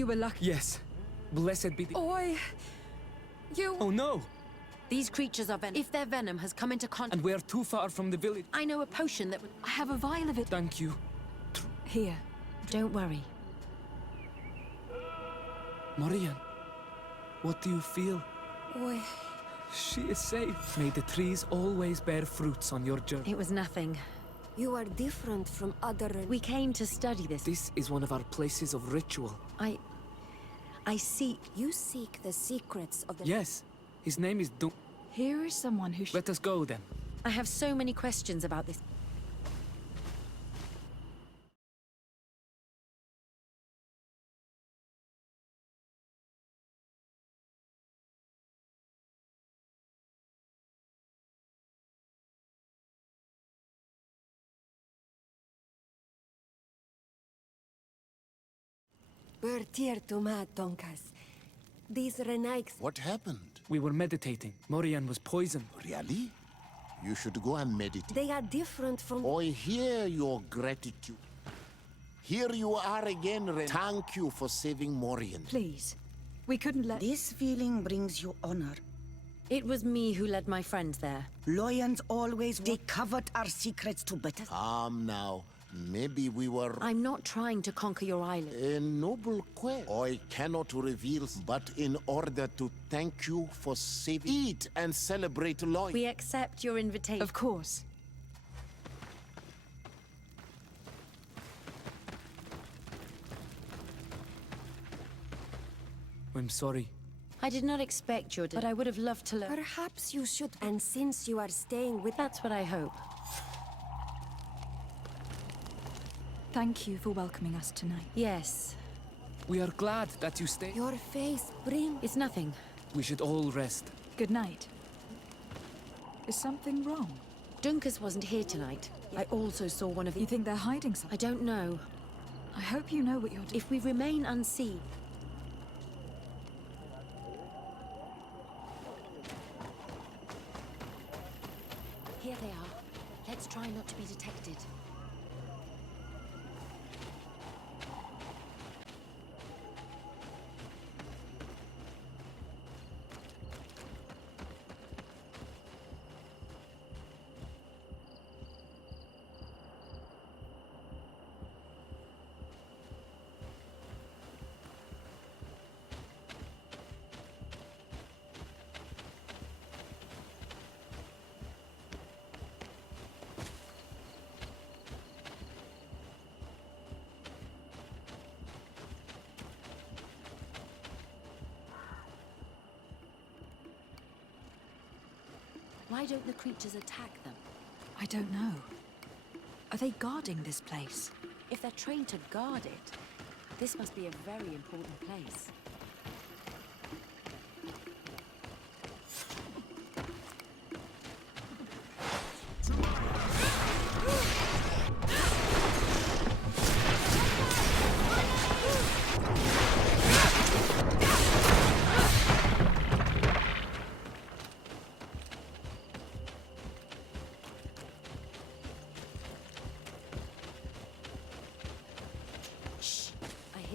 You were lucky. Yes. Blessed be the... Oi! You... Oh no! These creatures are venom. If their venom has come into contact... And we're too far from the village. I know a potion that would... I have a vial of it. Thank you. Here. Don't worry. Morian, what do you feel? Oi. She is safe. May the trees always bear fruits on your journey. It was nothing. You are different from other... We came to study this. This is one of our places of ritual. I seek... You seek the secrets of the... Yes. His name is Dun... Here is someone who... Let us go, then. I have so many questions about this. These Renaiks... What happened? We were meditating. Morian was poisoned. Really? You should go and meditate. They are different from... I hear your gratitude. Here you are again, Ren. Thank you for saving Morian. Please. We couldn't let... This feeling brings you honor. It was me who led my friends there. Lions always... They covered our secrets to better... Calm now. Maybe we were... I'm not trying to conquer your island. A noble quest. I cannot reveal, but in order to thank you for saving... Eat and celebrate life. We accept your invitation. Of course. I'm sorry. I did not expect your... But I would have loved to learn. Perhaps you should... And since you are staying with... That's what I hope. Thank you for welcoming us tonight. Yes. We are glad that you stayed. Your face brings... It's nothing. We should all rest. Good night. Is something wrong? Dunkus wasn't here tonight. I also saw one of the... You think they're hiding something? I don't know. I hope you know what you're doing. If we remain unseen... Here they are. Let's try not to be detected. Why don't the creatures attack them? I don't know. Are they guarding this place? If they're trained to guard it, this must be a very important place.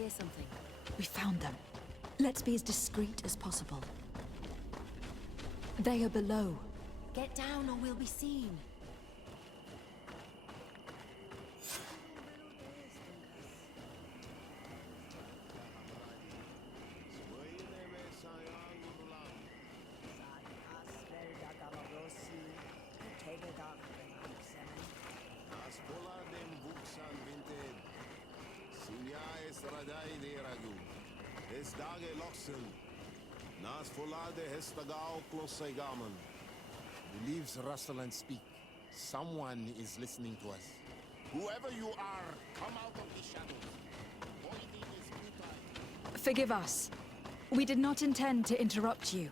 Something. We found them. Let's be as discreet as possible. They are below. Get down or we'll be seen. The leaves rustle and speak. Someone is listening to us. Whoever you are, come out of the shadows. Avoiding is futile. Forgive us. We did not intend to interrupt you.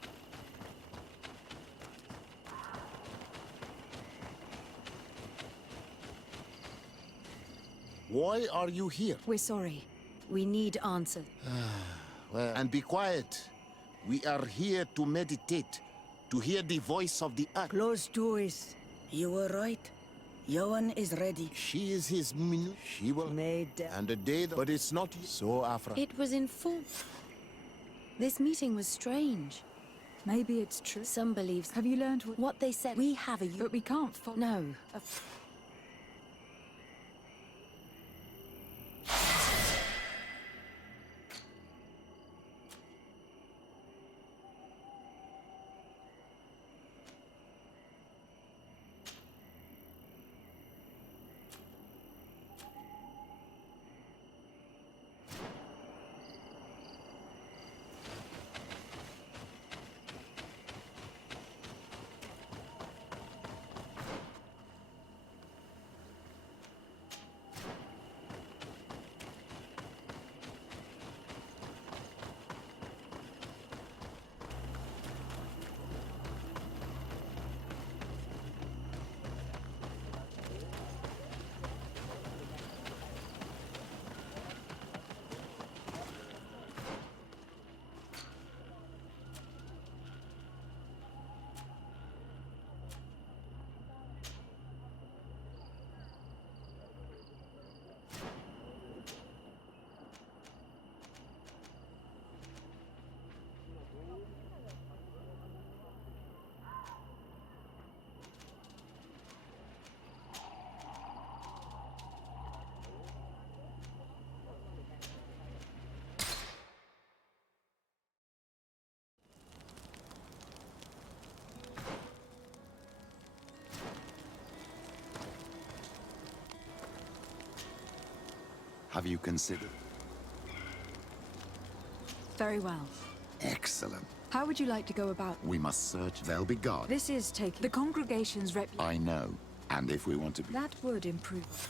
Why are you here? We're sorry. We need answers. Well, and be quiet. We are here to meditate, to hear the voice of the earth. Close doors. You were right. Johan is ready. She is his minu. She will. And a day, but it's not so, Afra. It was informed. This meeting was strange. Maybe it's true. Some believes. Have you learned What they said? We have a. But we can't follow. No. Have you considered? Very well. Excellent. How would you like to go about? We must search. They'll be guarded. This is taking the congregation's reputation. I know. And if we want to be... That would improve.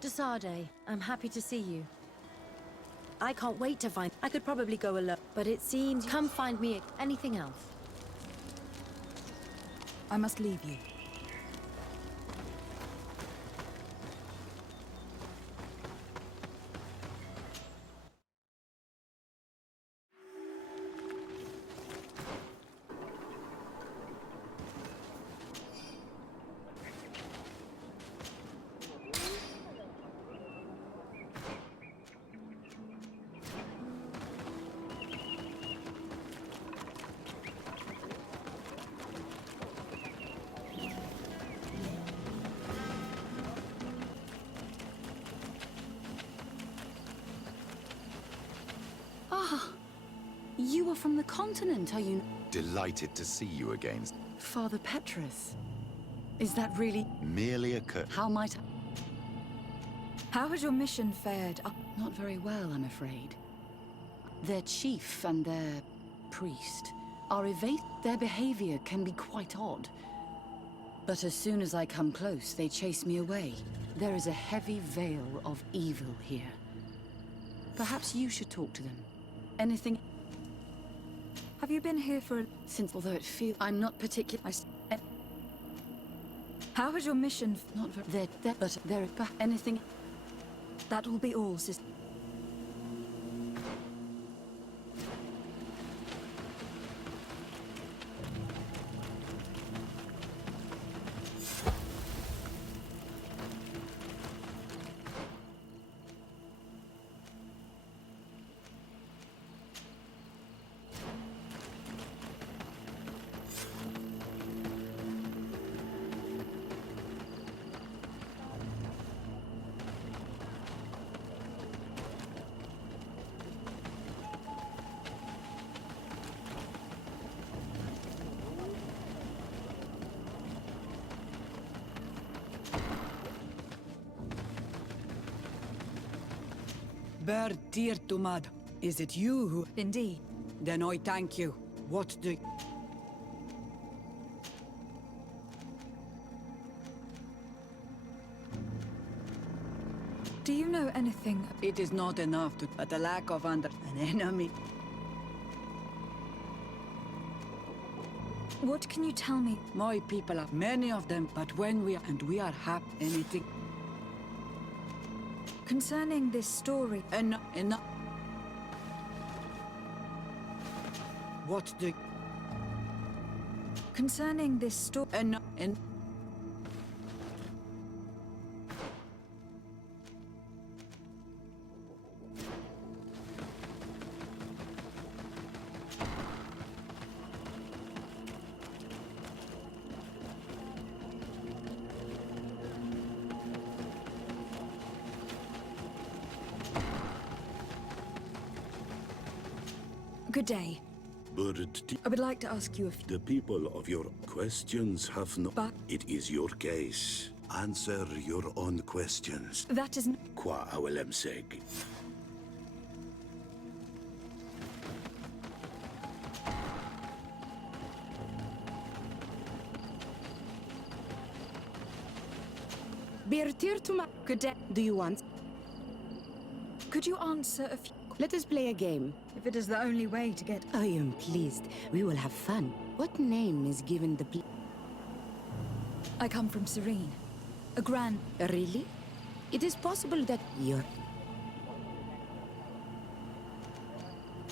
Desade, I'm happy to see you. I can't wait to find... I could probably go alone, but it seems... Come find me. Anything else? I must leave you. You are from the continent, are you? Delighted to see you again. Father Petrus. Is that really... Merely a How might I... How has your mission fared? Not very well, I'm afraid. Their chief and their priest are Their behavior can be quite odd. But as soon as I come close, they chase me away. There is a heavy veil of evil here. Perhaps you should talk to them. Anything... Have you been here for... Since, although it feels... I'm not particular... How has your mission... Not very... But there... Anything... That will be all, sister. Dear Tumad, is it you who... Indeed. Then I thank you. What do... Do you know anything? It is not enough to... But the lack of an enemy... What can you tell me? My people are many of them, but when we are happy, anything... Concerning this story... Enough. What do... Concerning this story... Enough. Good day. I would like to ask you a few... The people of your questions have no... But... It is your case. Answer your own questions. That isn't... Qua awelem seg. Good day. Do you want? Could you answer a few... Let us play a game. If it is the only way to get... I am pleased. We will have fun. What name is given the I come from Serene. A grand... Really? It is possible that you're...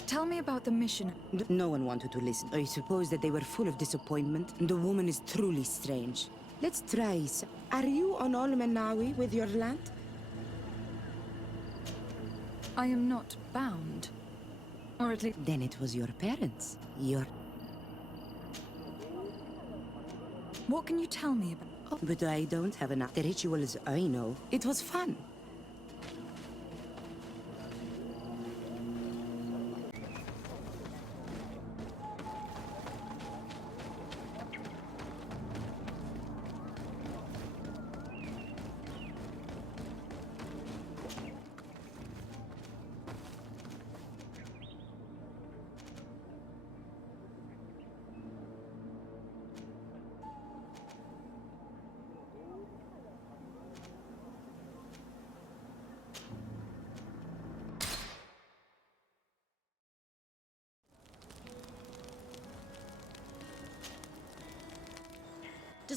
Tell me about the mission. No one wanted to listen. I suppose that they were full of disappointment. The woman is truly strange. Let's try. Are you on Olmenawi with your land? I am not bound. Or at least... Then it was your parents. What can you tell me about... Oh, but I don't have enough. The rituals I know. It was fun.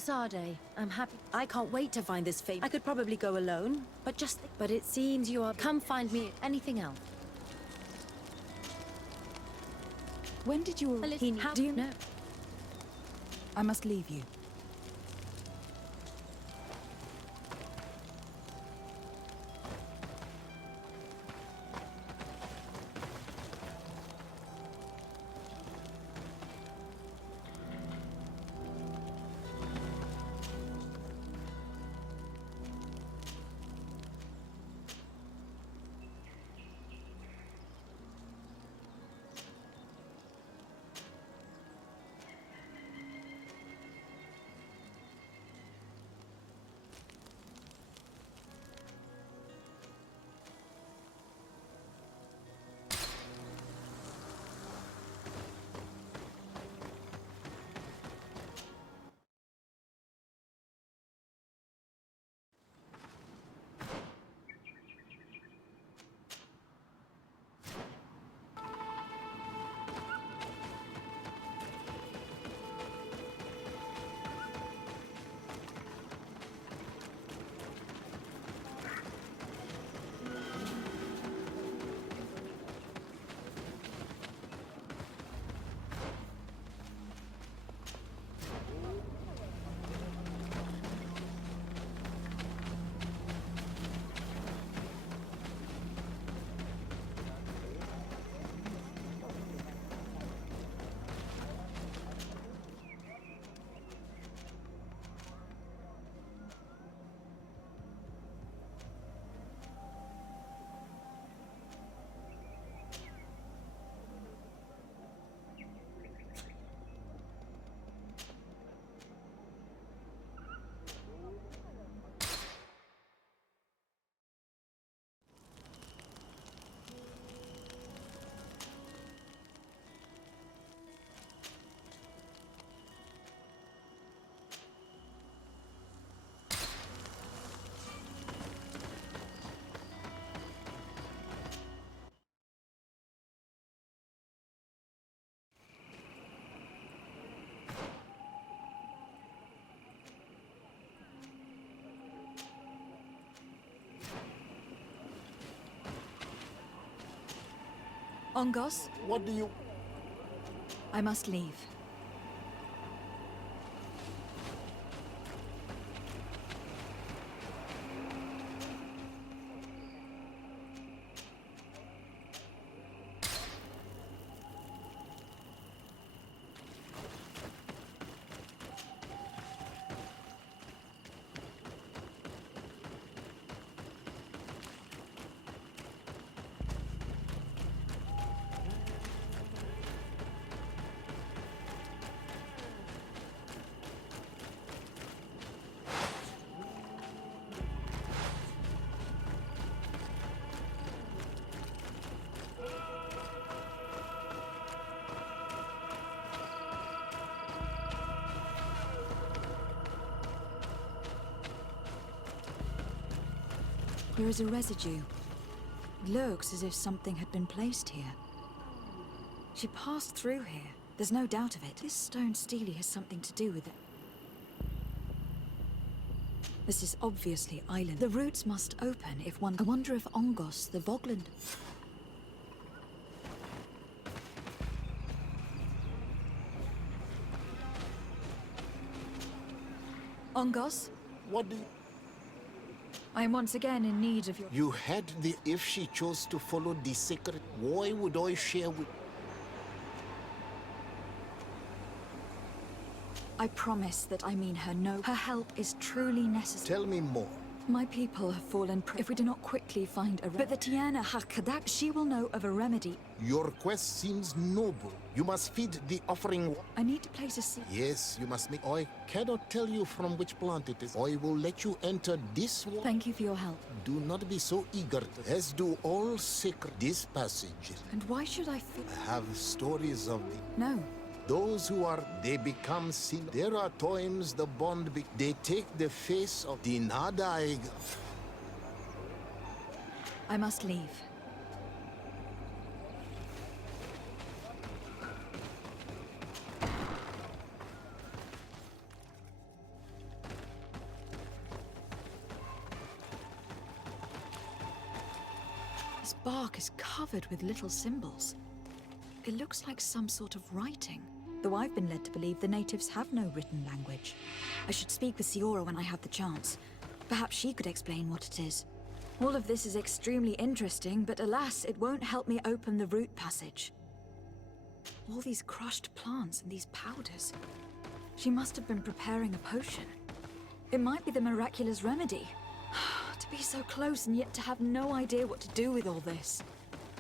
Sade. I'm happy. I can't wait to find this fate. I could probably go alone, but but it seems you are. Come find me. Anything else? When did you... How do you know? I must leave you. Ongos, What do you... I must leave. There is a residue. It looks as if something had been placed here. She passed through here. There's no doubt of it. This stone stele has something to do with it. This is obviously island. The roots must open if one... I wonder if Ongos, the Vogland... Ongos, What do you... I am once again in need of your... You had the... If she chose to follow the secret, why would I share with... I promise that I mean her no. Her help is truly necessary. Tell me more. My people have fallen prey. If we do not quickly find a remedy... But the Tiana Hakadak, she will know of a remedy. Your quest seems noble. You must feed the offering... I need to place a seed. Yes, you must make... I cannot tell you from which plant it is. I will let you enter this one. Thank you for your help. Do not be so eager, as do all sacred. This passage... And why should I feel... I have stories of the... No. Those who are, they become sin. There are times the bond, they take the face of the Nadaig. I must leave. This bark is covered with little symbols. It looks like some sort of writing, though I've been led to believe the natives have no written language. I should speak with Siora when I have the chance. Perhaps she could explain what it is. All of this is extremely interesting, but alas, it won't help me open the root passage. All these crushed plants and these powders. She must have been preparing a potion. It might be the miraculous remedy. To be so close and yet to have no idea what to do with all this.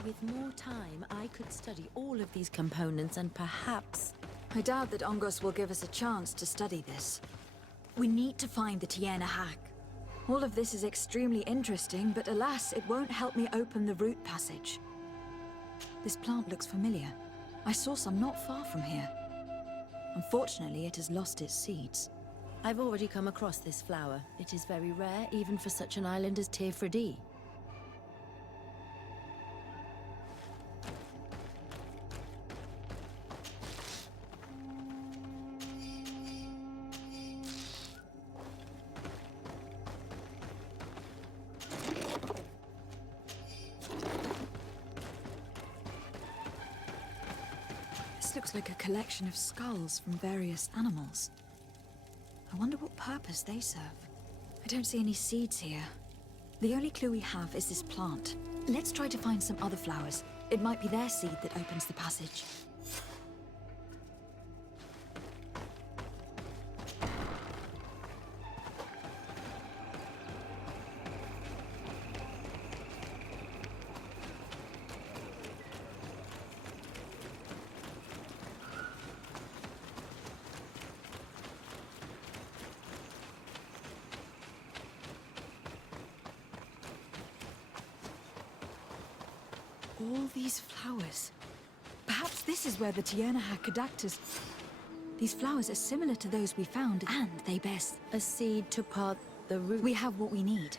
With more time, I could study all of these components and perhaps... I doubt that Ongos will give us a chance to study this. We need to find the Tiena hack. All of this is extremely interesting, but alas, it won't help me open the root passage. This plant looks familiar. I saw some not far from here. Unfortunately, it has lost its seeds. I've already come across this flower. It is very rare, even for such an island as Teofredi. This looks like a collection of skulls from various animals. I wonder what purpose they serve. I don't see any seeds here. The only clue we have is this plant. Let's try to find some other flowers. It might be their seed that opens the passage. All these flowers. Perhaps this is where the Tiernaha cadactus... These flowers are similar to those we found, and they bear a seed to part the root. We have what we need.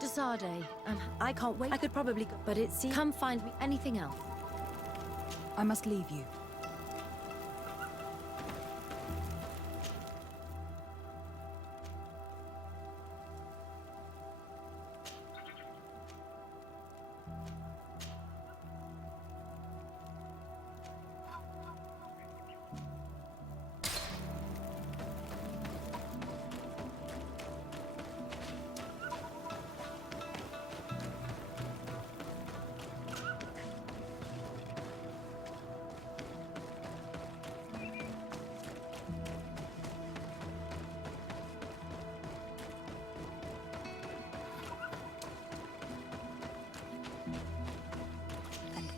Desade. I can't wait. I could probably go, but it seems... Come find me. Anything else? I must leave you.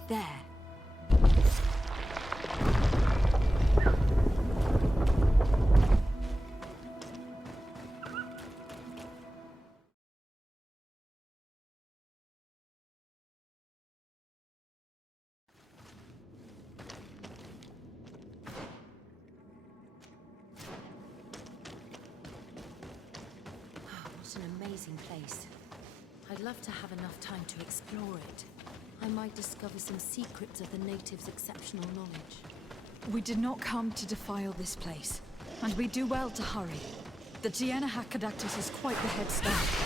There. What an amazing place. I'd love to have enough time to explore it. I might discover some secrets of the natives' exceptional knowledge. We did not come to defile this place, and we do well to hurry. The Tiernaha cadactus is quite the head start.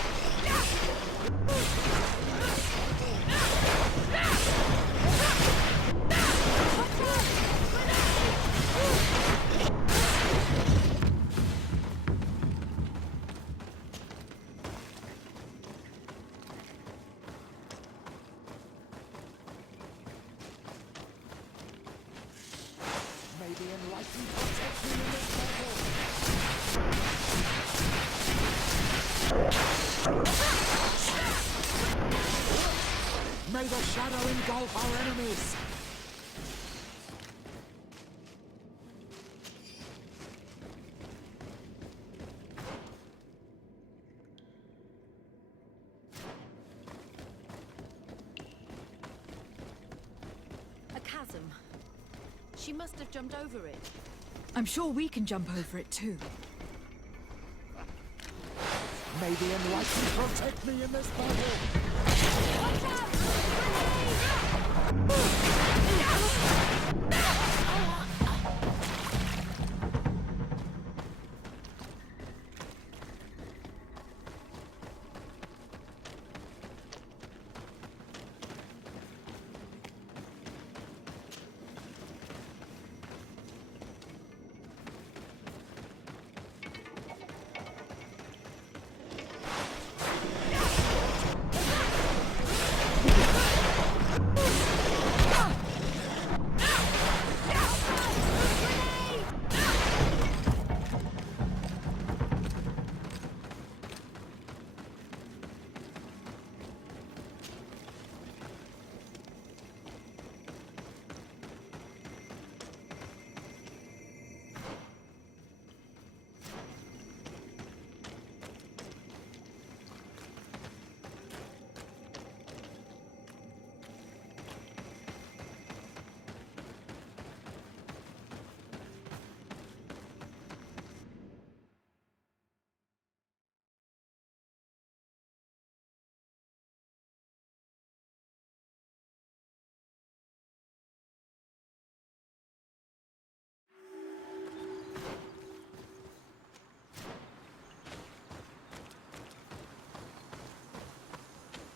the enlightened protect me in this battle! May the shadow engulf our enemies! A chasm. She must have jumped over it. I'm sure we can jump over it too. May the enlightened protect me in this battle! Watch out!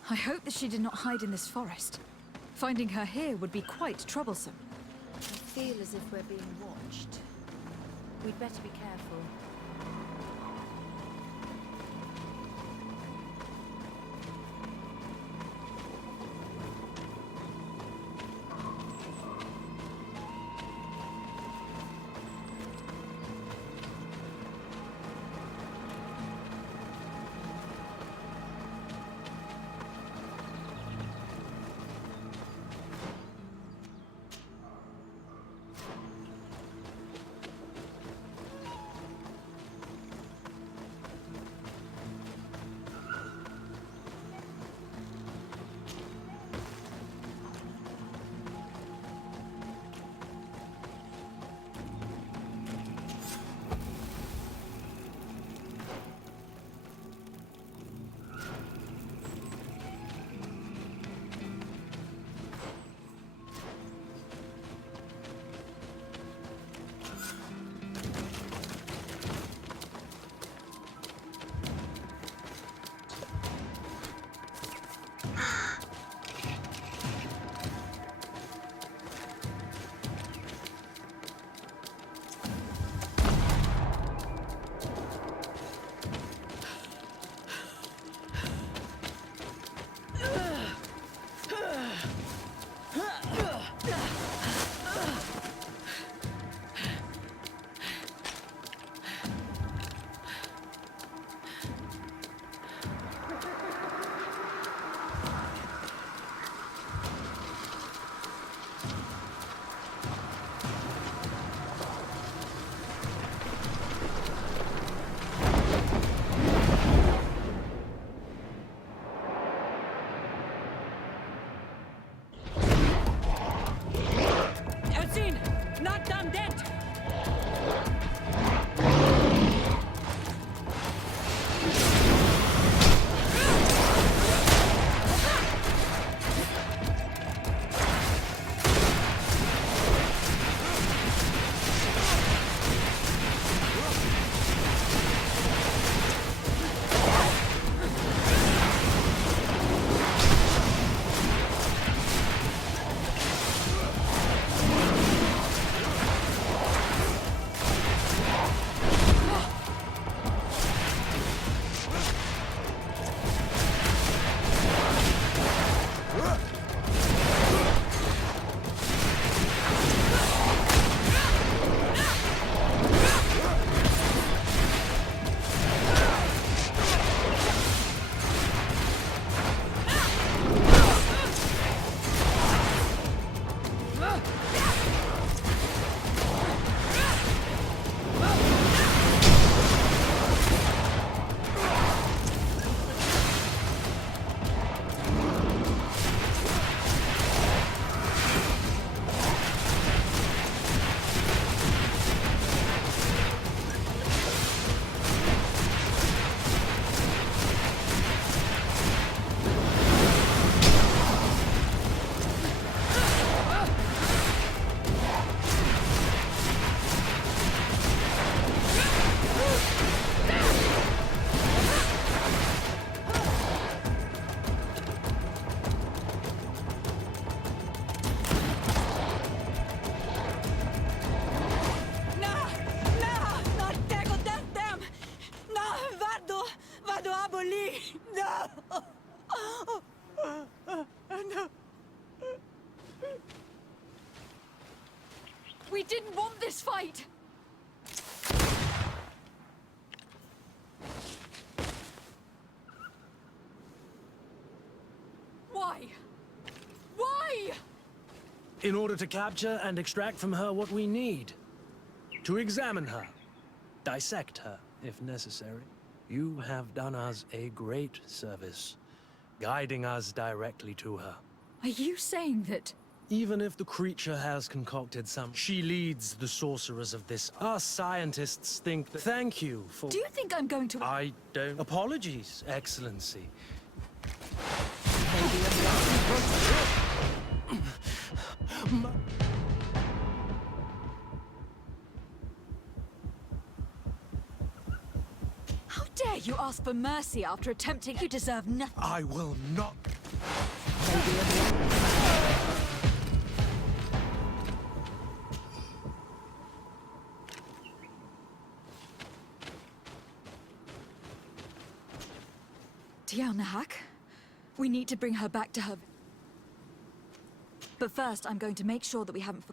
I hope that she did not hide in this forest. Finding her here would be quite troublesome. I feel as if we're being watched. We'd better be careful. We didn't want this fight! Why? Why? In order to capture and extract from her what we need. To examine her. Dissect her, if necessary. You have done us a great service, guiding us directly to her. Are you saying that... Even if the creature has concocted some, she leads the sorcerers of this. Our scientists think that... Thank you for... Do you think I'm going to... I don't... Apologies, Excellency. How dare you ask for mercy after attempting... You deserve nothing. I will not... Nahak, we need to bring her back to her... But first, I'm going to make sure that we haven't...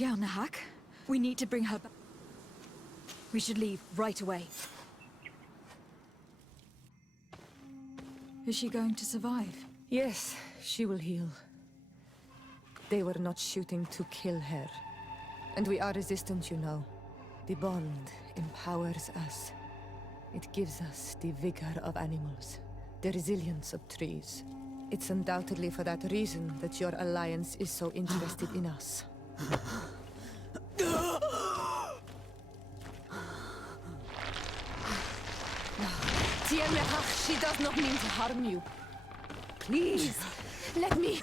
Nahak, we need to bring her back. We should leave right away. Is she going to survive? Yes, she will heal. They were not shooting to kill her. And we are resistant, you know. The bond empowers us. It gives us the vigor of animals, the resilience of trees. It's undoubtedly for that reason that your alliance is so interested in us. She does not mean to harm you. Please, let me...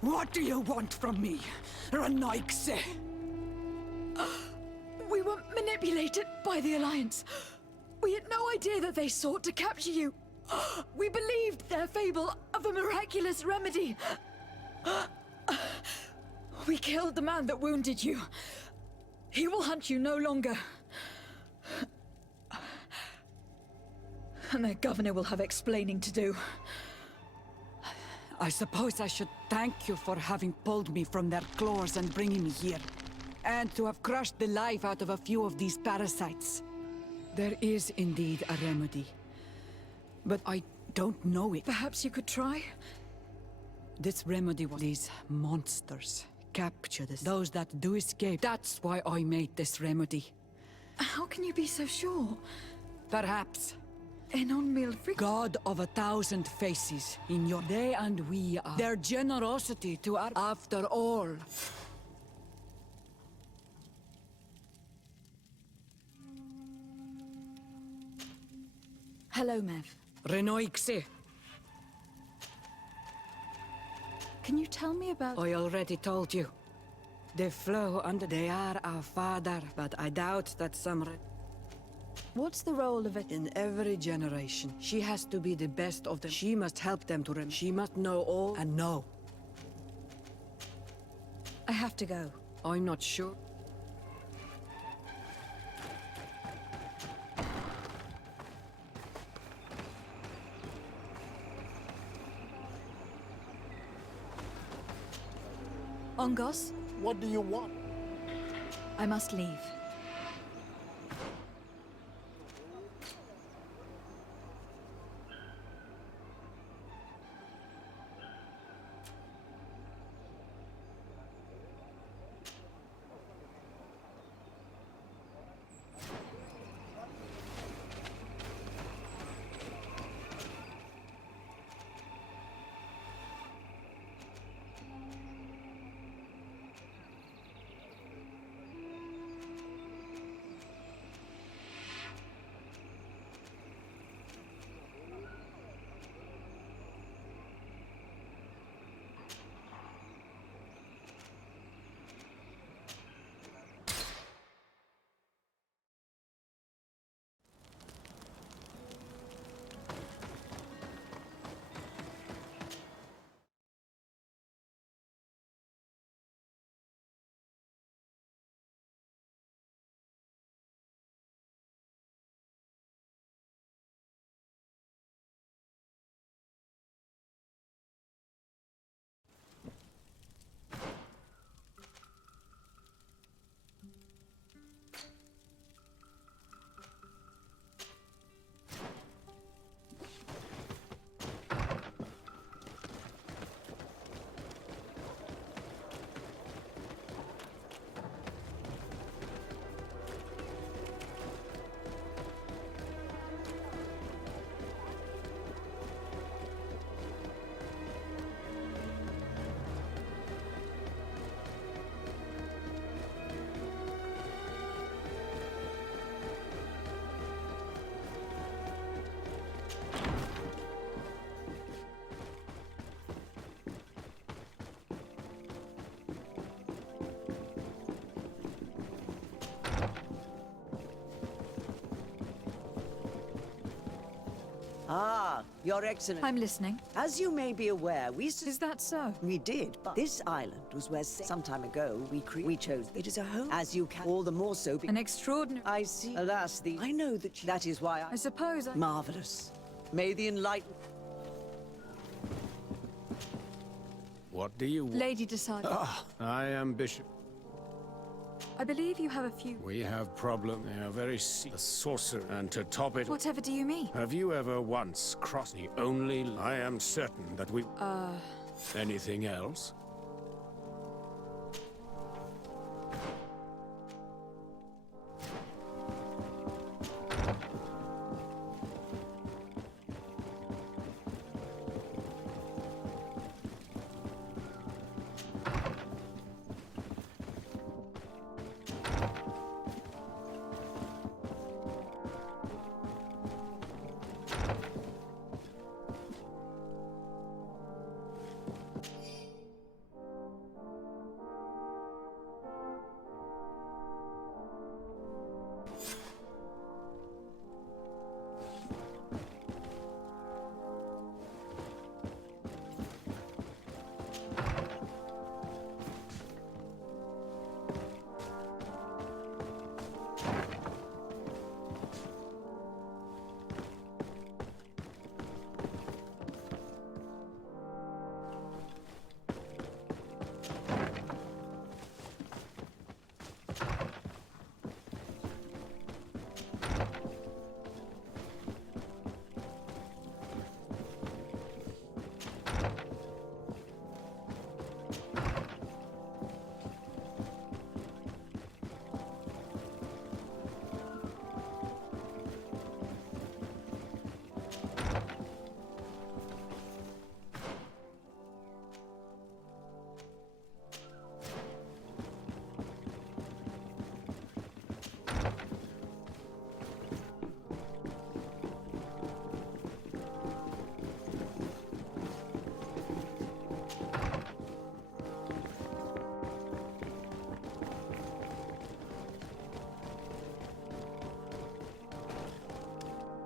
What do you want from me, Ranaikse? We were manipulated by the Alliance. We had no idea that they sought to capture you. We believed their fable of a miraculous remedy. We killed the man that wounded you. He will hunt you no longer. And their governor will have explaining to do. I suppose I should thank you for having pulled me from their claws and bringing me here. And to have crushed the life out of a few of these parasites. There is indeed a remedy. But I don't know it. Perhaps you could try? This remedy was these monsters. Captured us. Those that do escape. That's why I made this remedy. How can you be so sure? Perhaps. God of 1,000 faces, in your they and we are. Their generosity to our after all. Hello, Mev. Renoixe. Can you tell me about... I already told you. They flow under... They are our father, but I doubt that some... What's the role of it? In every generation, she has to be the best of them. She must help them to rem. She must know all and know. I have to go. I'm not sure. Ongos? What do you want? I must leave. Ah, Your Excellency. I'm listening. As you may be aware, Is that so? We did, but this island was where some time ago we chose. It is a home. As you can, all the more so. An extraordinary... I see. Alas, I know that is why I suppose I... Marvelous. May the enlightened... What do you want? Lady decided. I am Bishop. I believe you have a few... We have problem. They are very a sorcerer, and to top it... Whatever do you mean? Have you ever once crossed the only... I am certain that we... Anything else?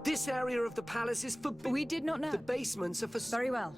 This area of the palace is for... We did not know. The basements are for... Very well.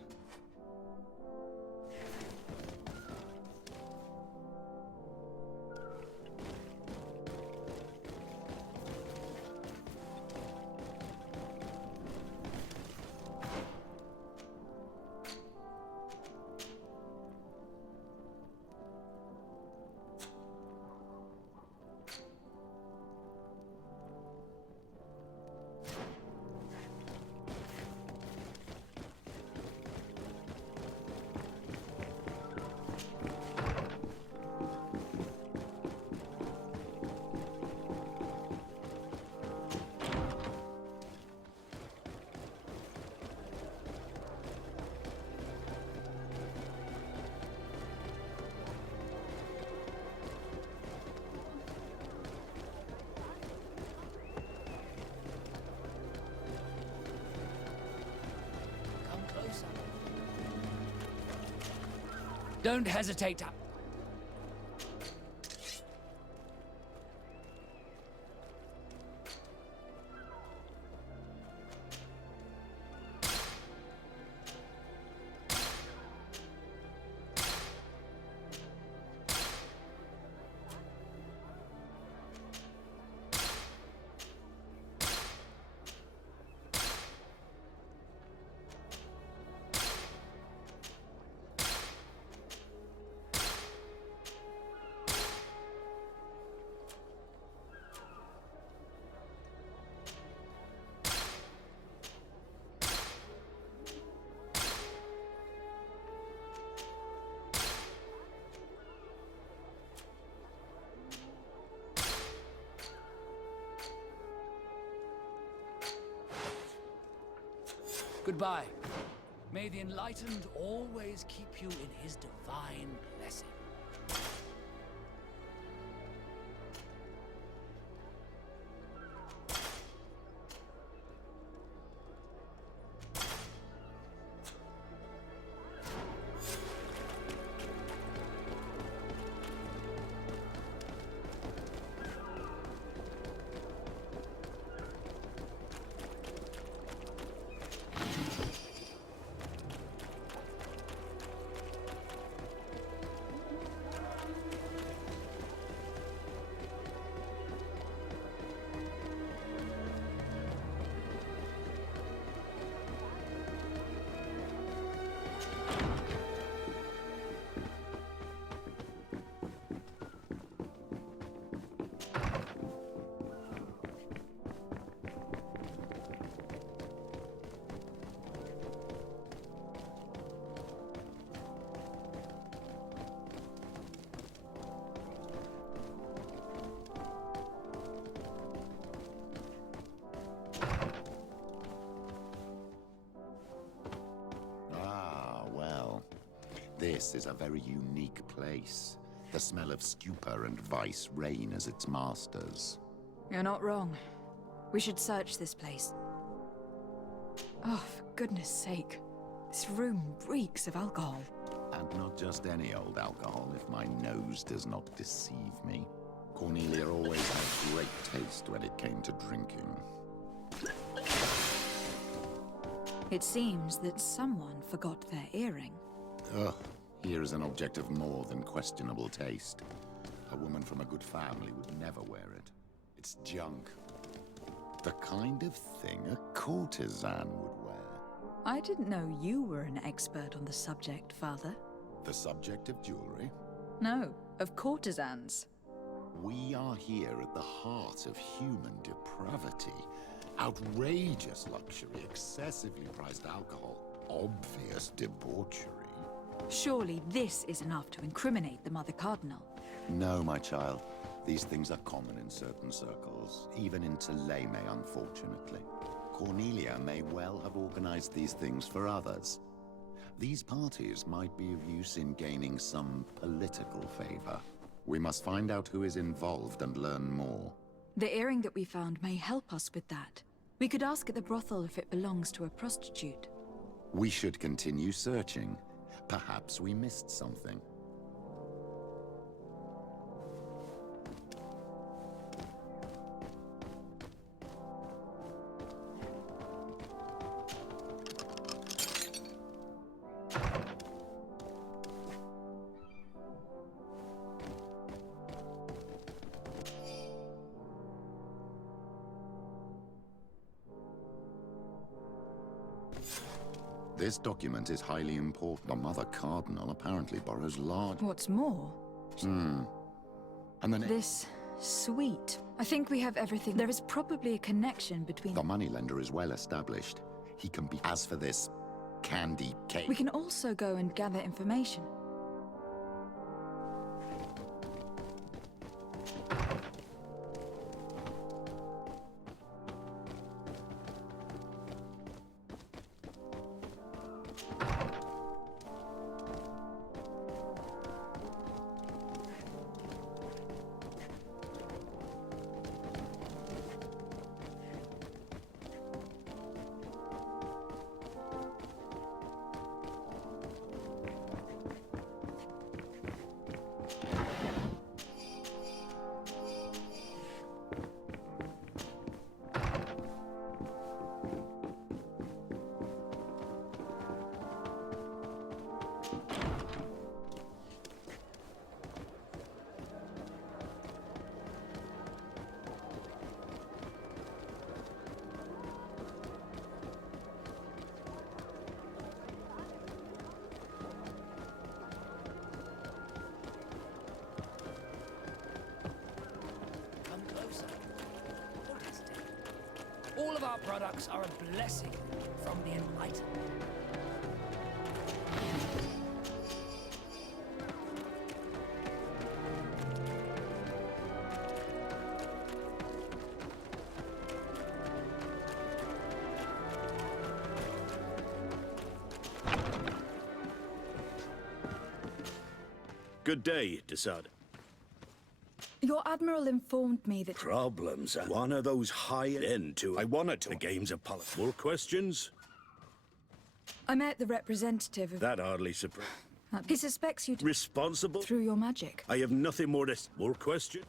Don't hesitate to... Goodbye. May the enlightened always keep you in his divine blessing. This is a very unique place. The smell of stupor and vice reign as its masters. You're not wrong. We should search this place. Oh, for goodness sake. This room reeks of alcohol. And not just any old alcohol, if my nose does not deceive me. Cornelia always had great taste when it came to drinking. It seems that someone forgot their earring. Ugh, here is an object of more than questionable taste. A woman from a good family would never wear it. It's junk. The kind of thing a courtesan would wear. I didn't know you were an expert on the subject, Father. The subject of jewelry? No, of courtesans. We are here at the heart of human depravity. Outrageous luxury, excessively priced alcohol, obvious debauchery. Surely this is enough to incriminate the Mother Cardinal. No, my child. These things are common in certain circles, even in Theleme, unfortunately. Cornelia may well have organized these things for others. These parties might be of use in gaining some political favor. We must find out who is involved and learn more. The earring that we found may help us with that. We could ask at the brothel if it belongs to a prostitute. We should continue searching. Perhaps we missed something. This document is highly important. The Mother Cardinal apparently borrows large... What's more? And then... This suite. I think we have everything. There is probably a connection between... The moneylender is well established. He can be... As for this candy cake... We can also go and gather information. All of our products are a blessing from the enlightened. Good day, Desad. Your Admiral informed me that... Problems. One of those high end to... I wanted to... The games of politics. More questions? I met the representative of... That hardly surprised. He suspects you... Responsible? Through your magic. I have nothing more to... More question?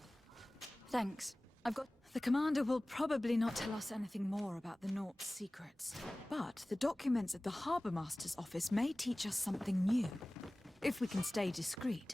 Thanks. I've got... The commander will probably not tell us anything more about the Nort's secrets. But the documents at the Harbour Master's office may teach us something new. If we can stay discreet.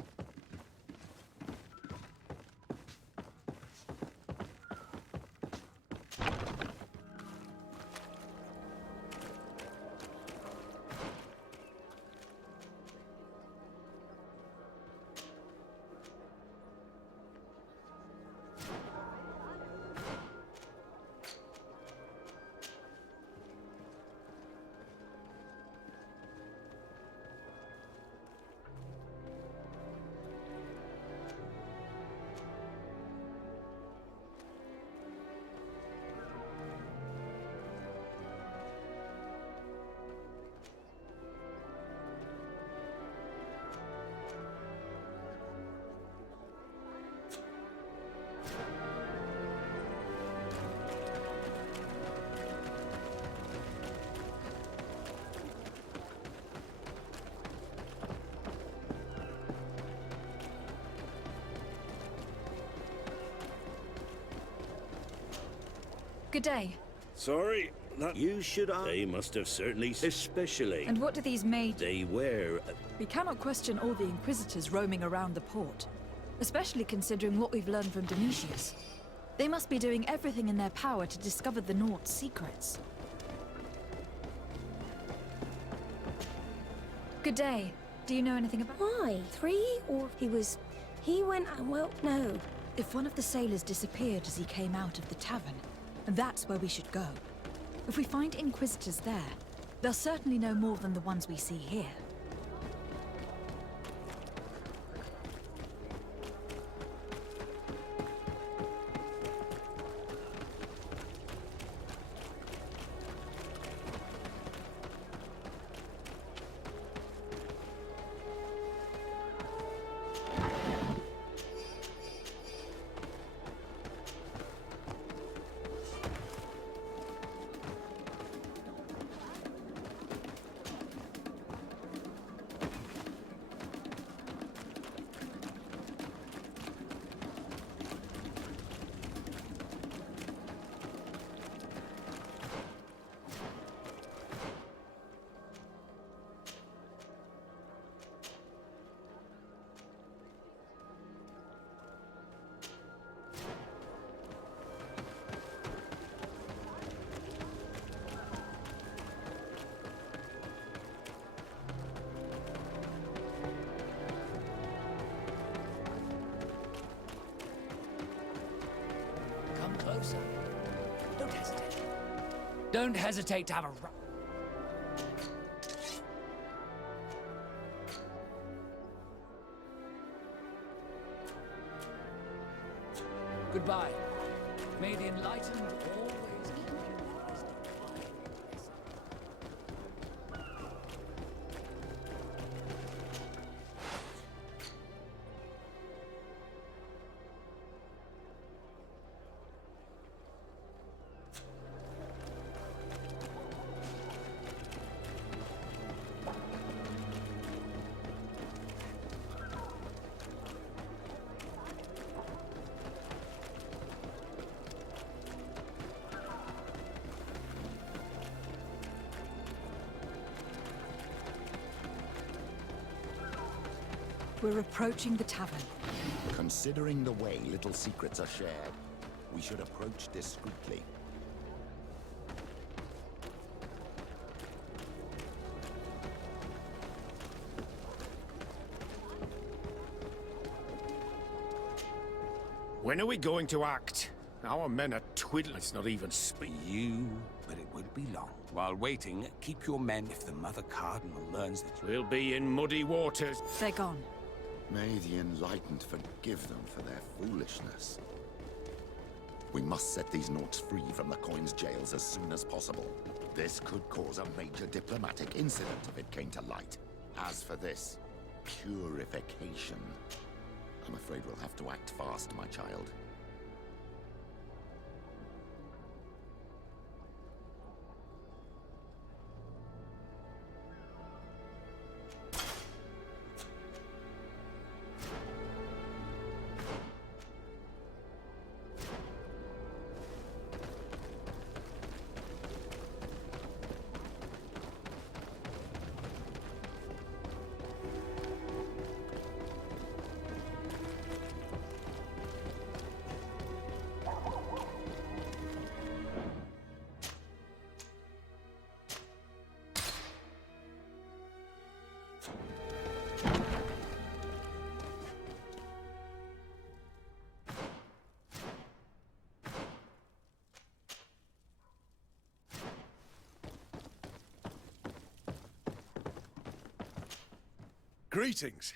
Good day. Sorry, that you should. They must have certainly, especially. And what do these maids? They wear. We cannot question all the Inquisitors roaming around the port, especially considering what we've learned from Domitius. They must be doing everything in their power to discover the Naught's secrets. Good day. Do you know anything about... Why? 3 or he went, well, no. If one of the sailors disappeared as he came out of the tavern, that's where we should go. If we find Inquisitors there, they'll certainly know more than the ones we see here. Closer. Don't hesitate. Don't hesitate to have a Goodbye. May the enlightened always keep you in his divine blessing. We're approaching the tavern. Considering the way little secrets are shared, we should approach discreetly. When are we going to act? Our men are twiddling. It's not even you, but it won't be long. While waiting, keep your men if the Mother Cardinal learns that we'll be in muddy waters. They're gone. May the Enlightened forgive them for their foolishness. We must set these Naughts free from the Coin's jails as soon as possible. This could cause a major diplomatic incident if it came to light. As for this, purification, I'm afraid we'll have to act fast, my child. Greetings.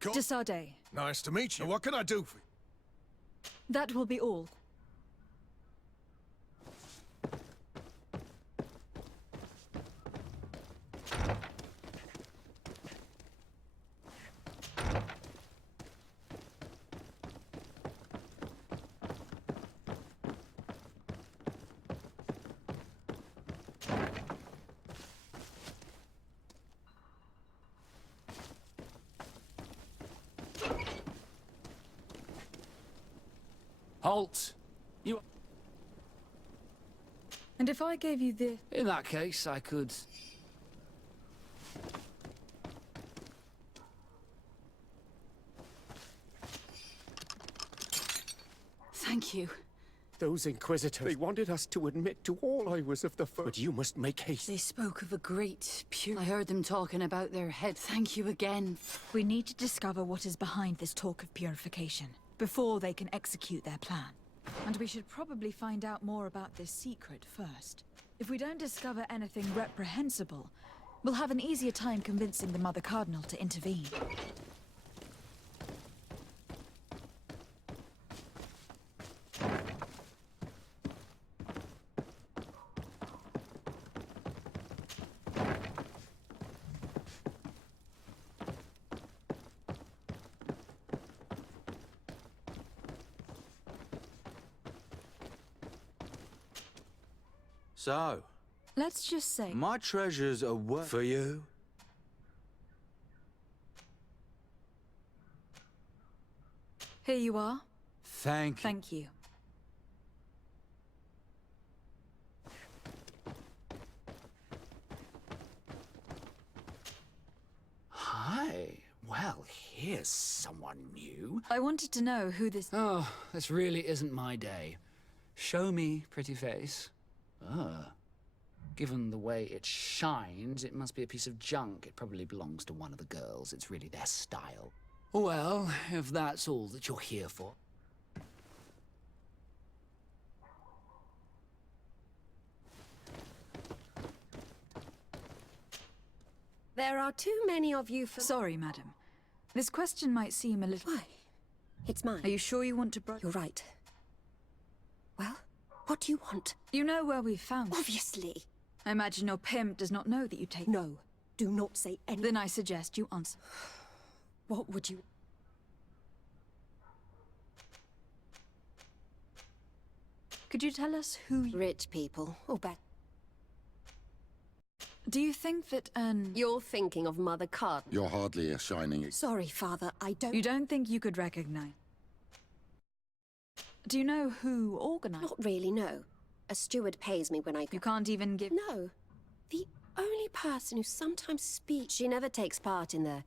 Desade. Nice to meet you. What can I do for you? That will be all. Halt! You... And if I gave you this... In that case, I could... Thank you. Those Inquisitors, they wanted us to admit to all I was of the first. But you must make haste. They spoke of a great pure... I heard them talking about their head. Thank you again. We need to discover what is behind this talk of purification, before they can execute their plan. And we should probably find out more about this secret first. If we don't discover anything reprehensible, we'll have an easier time convincing the Mother Cardinal to intervene. So, Let's just say... my treasures are worth... For you? Here you are. Thank you. Thank you. Hi. Well, here's someone new. I wanted to know who this... Oh, this really isn't my day. Show me, pretty face. Given the way it shines, it must be a piece of junk. It probably belongs to one of the girls. It's really their style. Well, if that's all that you're here for. There are too many of you for... Sorry, madam. This question might seem a little... Why? It's mine. Are you sure you want to You're right. Well, what do you want? You know where we found it. Obviously. I imagine your pimp does not know that you take... No. Do not say anything. Then I suggest you answer. What would you... Could you tell us who... Rich people. Or bad. Do you think that You're thinking of Mother Cardinal. You're hardly a shining... Sorry, Father, I don't... You don't think you could recognize... Do you know who organized... Not really, no. A steward pays me when I... You can't even give... No. The only person who sometimes speaks... She never takes part in the...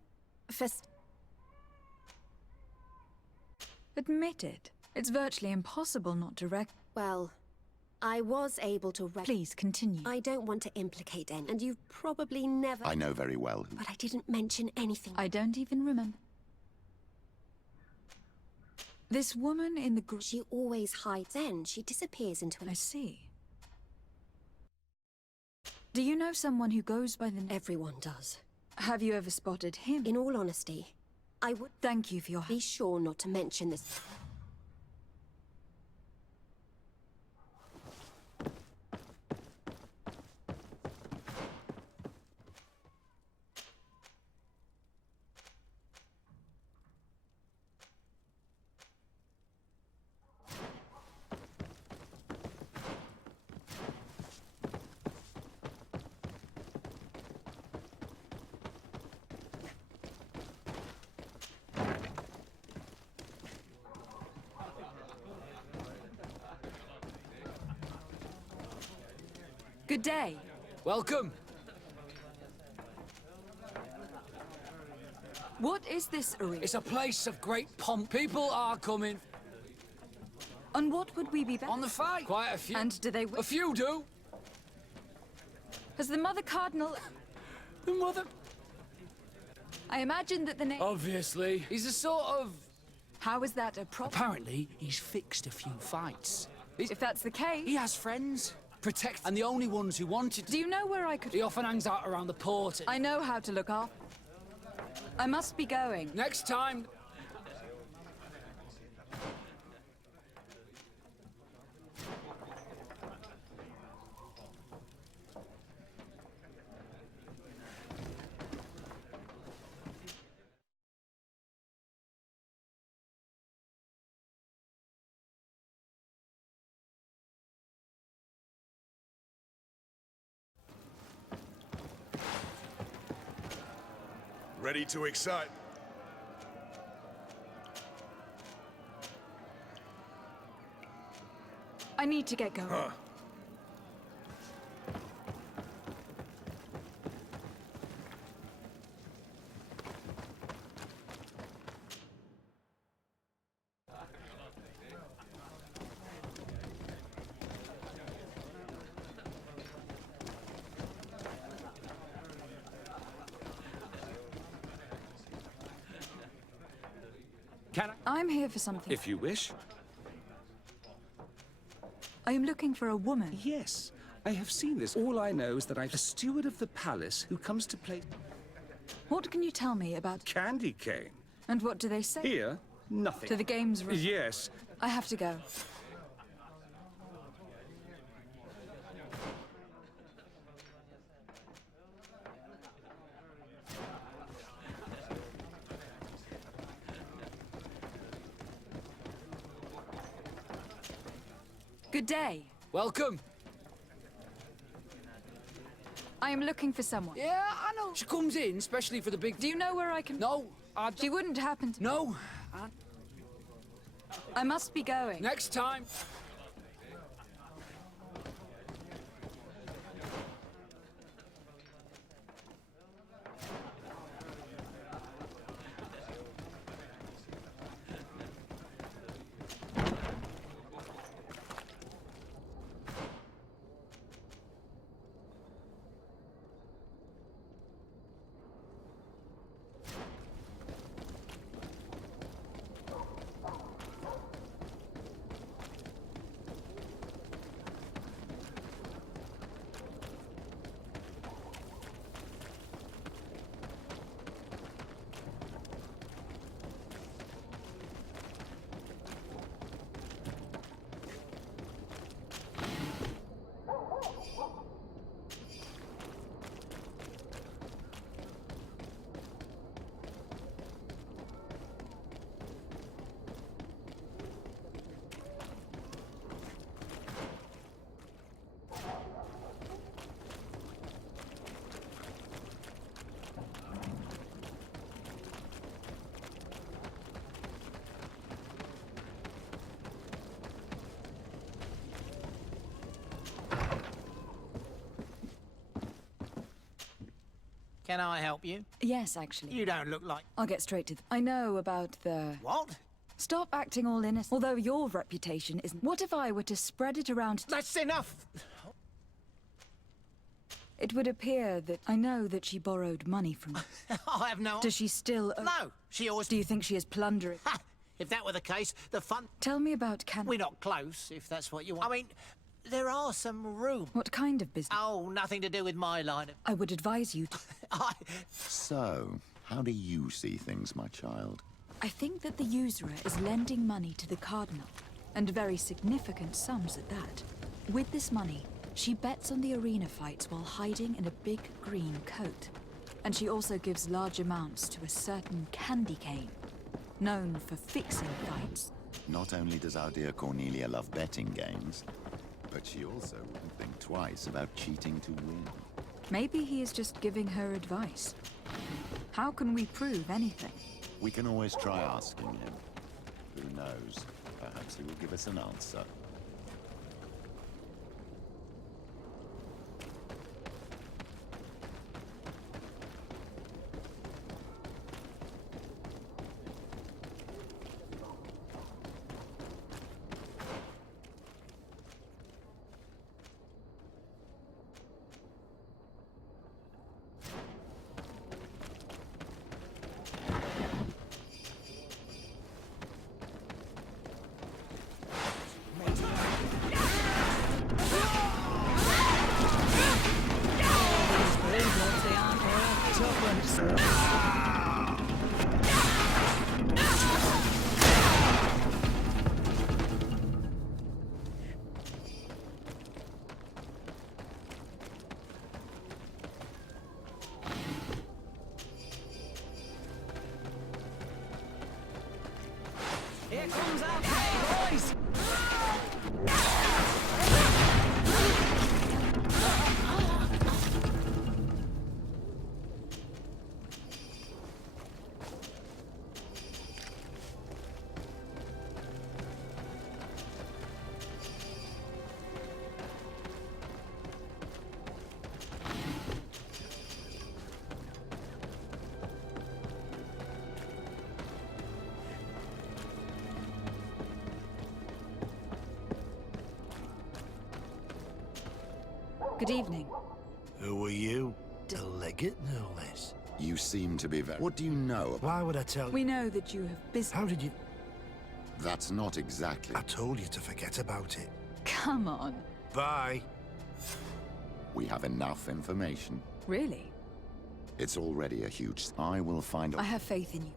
Admit it. It's virtually impossible not to Well, I was able to Please, continue. I don't want to implicate any, and you've probably never... I know very well who... But I didn't mention anything. I don't even remember. This woman in the She always hides. Then she disappears into I see. Do you know someone who goes by the... Everyone does. Have you ever spotted him? In all honesty, I would... Thank you for your... Be sure not to mention this. Good day. Welcome. What is this arena? It's a place of great pomp. People are coming. On what would we be back? On the fight. Quite a few. And do they... A few do. Has the Mother Cardinal... The Mother... I imagine that the name... Obviously. He's a sort of... How is that a problem? Apparently, he's fixed a few fights. If that's the case... He has friends. Protect... And the only ones who wanted... Do you know where I could... He often hangs out around the port. I know how to look after... I must be going. Next time... Ready to excite? I need to get going. Huh. Can I'm here for something. If you wish. I am looking for a woman. Yes, I have seen this. All I know is that I'm a steward of the palace who comes to play... What can you tell me about... Candy cane. And what do they say? Here, nothing. To the games room? Yes. I have to go. Good day. Welcome. I am looking for someone. Yeah, I know. She comes in, especially for the big... Do you know where I can... No, She wouldn't happen to... No. I must be going. Next time. Can I help you? Yes, actually. You don't look like... I'll get straight to I know about the... What? Stop acting all innocent. Although your reputation isn't... What if I were to spread it around... That's enough! It would appear that I know that she borrowed money from me. I have no... Does she still... No, she always... Do you think she is plundering? Ha! If that were the case, the fun... Tell me about We're not close, if that's what you want. I mean, there are some rooms. What kind of business? Oh, nothing to do with my line of... I would advise you to... So, how do you see things, my child? I think that the usurer is lending money to the Cardinal, and very significant sums at that. With this money, she bets on the arena fights while hiding in a big green coat. And she also gives large amounts to a certain candy cane, known for fixing fights. Not only does our dear Cornelia love betting games, but she also wouldn't think twice about cheating to win. Maybe he is just giving her advice. How can we prove anything? We can always try asking him. Who knows? Perhaps he will give us an answer. Here comes our pay, boys! Good evening. Who are you? A legate, no less. You seem to be very... What do you know? Why would I tell you? We know that you have business. How did you... That's not exactly... I told you to forget about it. Come on. Bye. We have enough information. Really? It's already a huge... I will find... I have faith in you.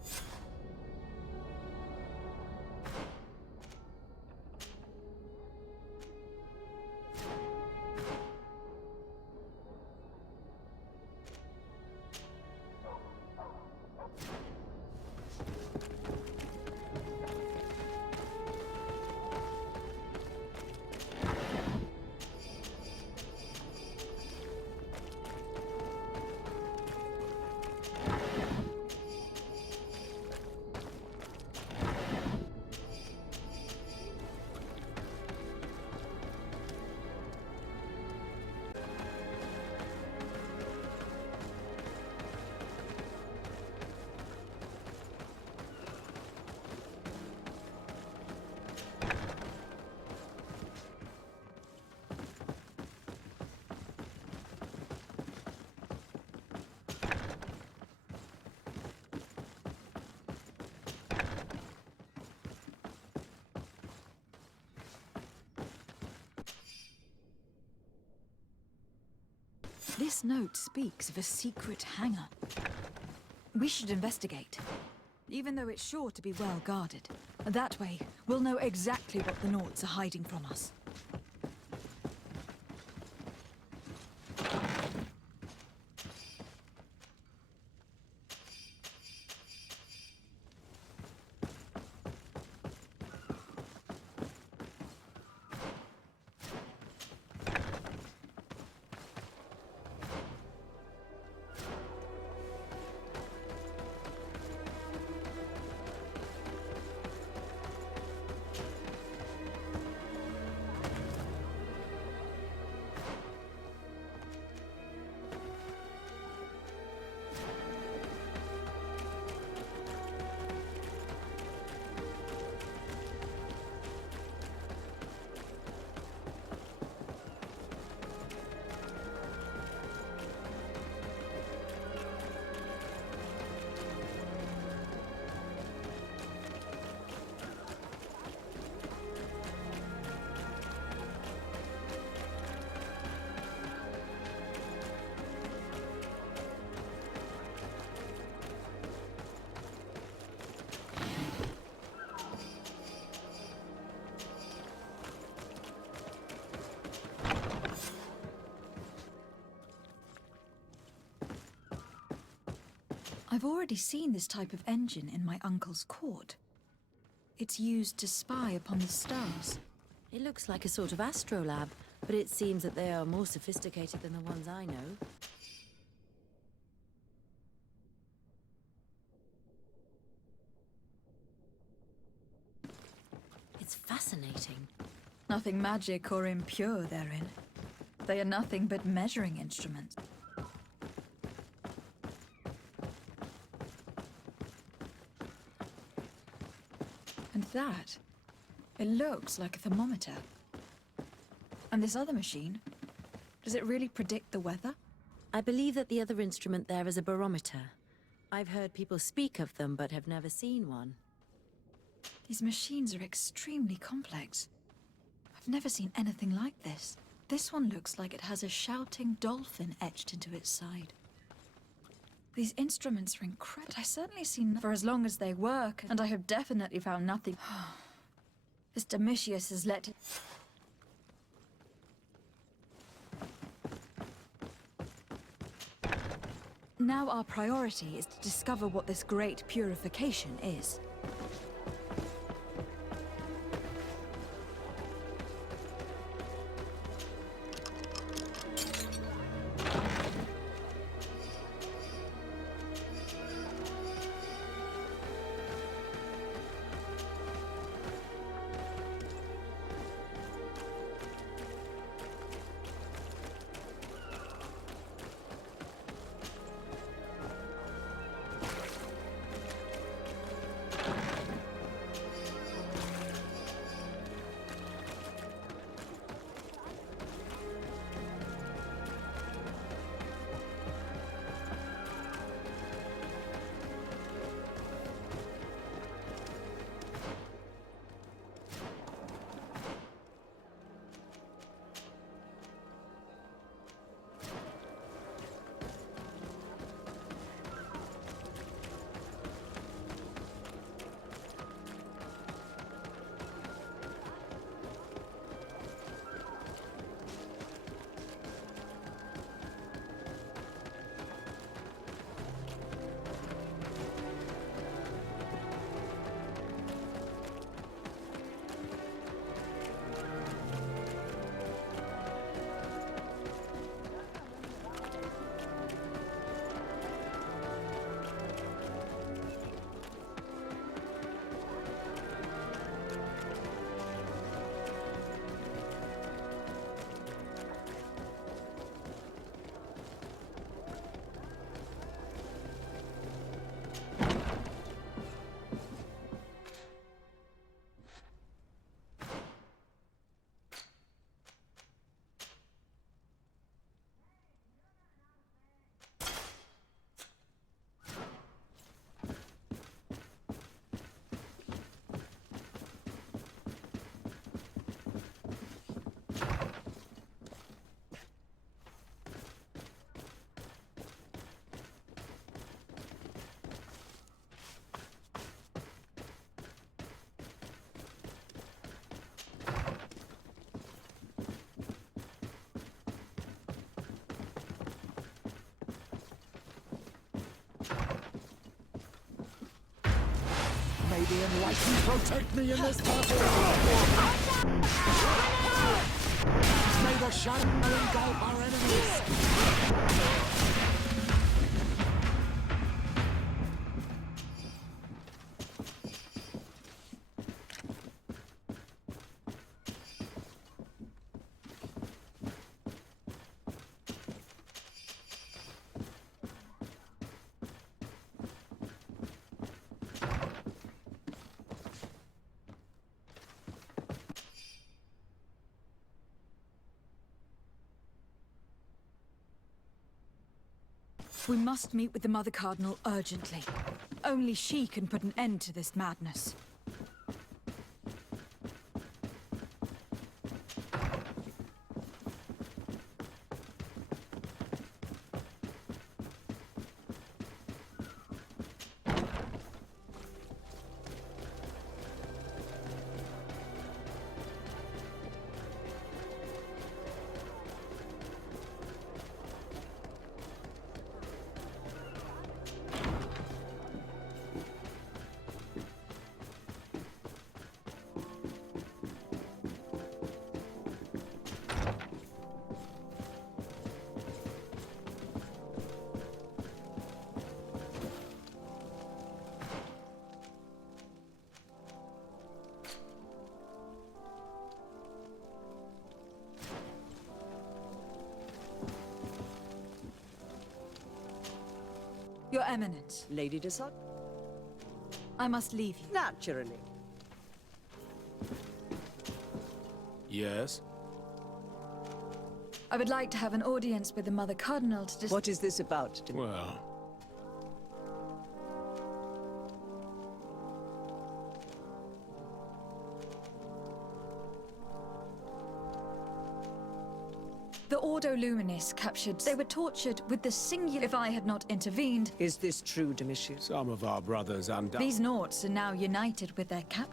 This note speaks of a secret hangar. We should investigate, even though it's sure to be well guarded. That way, we'll know exactly what the Nauts are hiding from us. I've already seen this type of engine in my uncle's court. It's used to spy upon the stars. It looks like a sort of astrolab, but it seems that they are more sophisticated than the ones I know. It's fascinating. Nothing magic or impure therein. They are nothing but measuring instruments. And that, it looks like a thermometer. And this other machine, does it really predict the weather? I believe that the other instrument there is a barometer. I've heard people speak of them, but have never seen one. These machines are extremely complex. I've never seen anything like this. This one looks like it has a shouting dolphin etched into its side. These instruments are incredible. I certainly seen for as long as they work, and I have definitely found nothing. This Domitius has let... Now our priority is to discover what this great purification is. the enlightened protect me in this battle! May the shadow engulf our enemies! We must meet with the Mother Cardinal urgently. Only she can put an end to this madness. Your Eminence. Lady Desot? I must leave you. Naturally. Yes? I would like to have an audience with the Mother Cardinal to What is this about? Well... The Ordo Luminis captured. They were tortured with the singular. If I had not intervened. Is this true, Domitius? Some of our brothers undone. These Naughts are now united with their cap.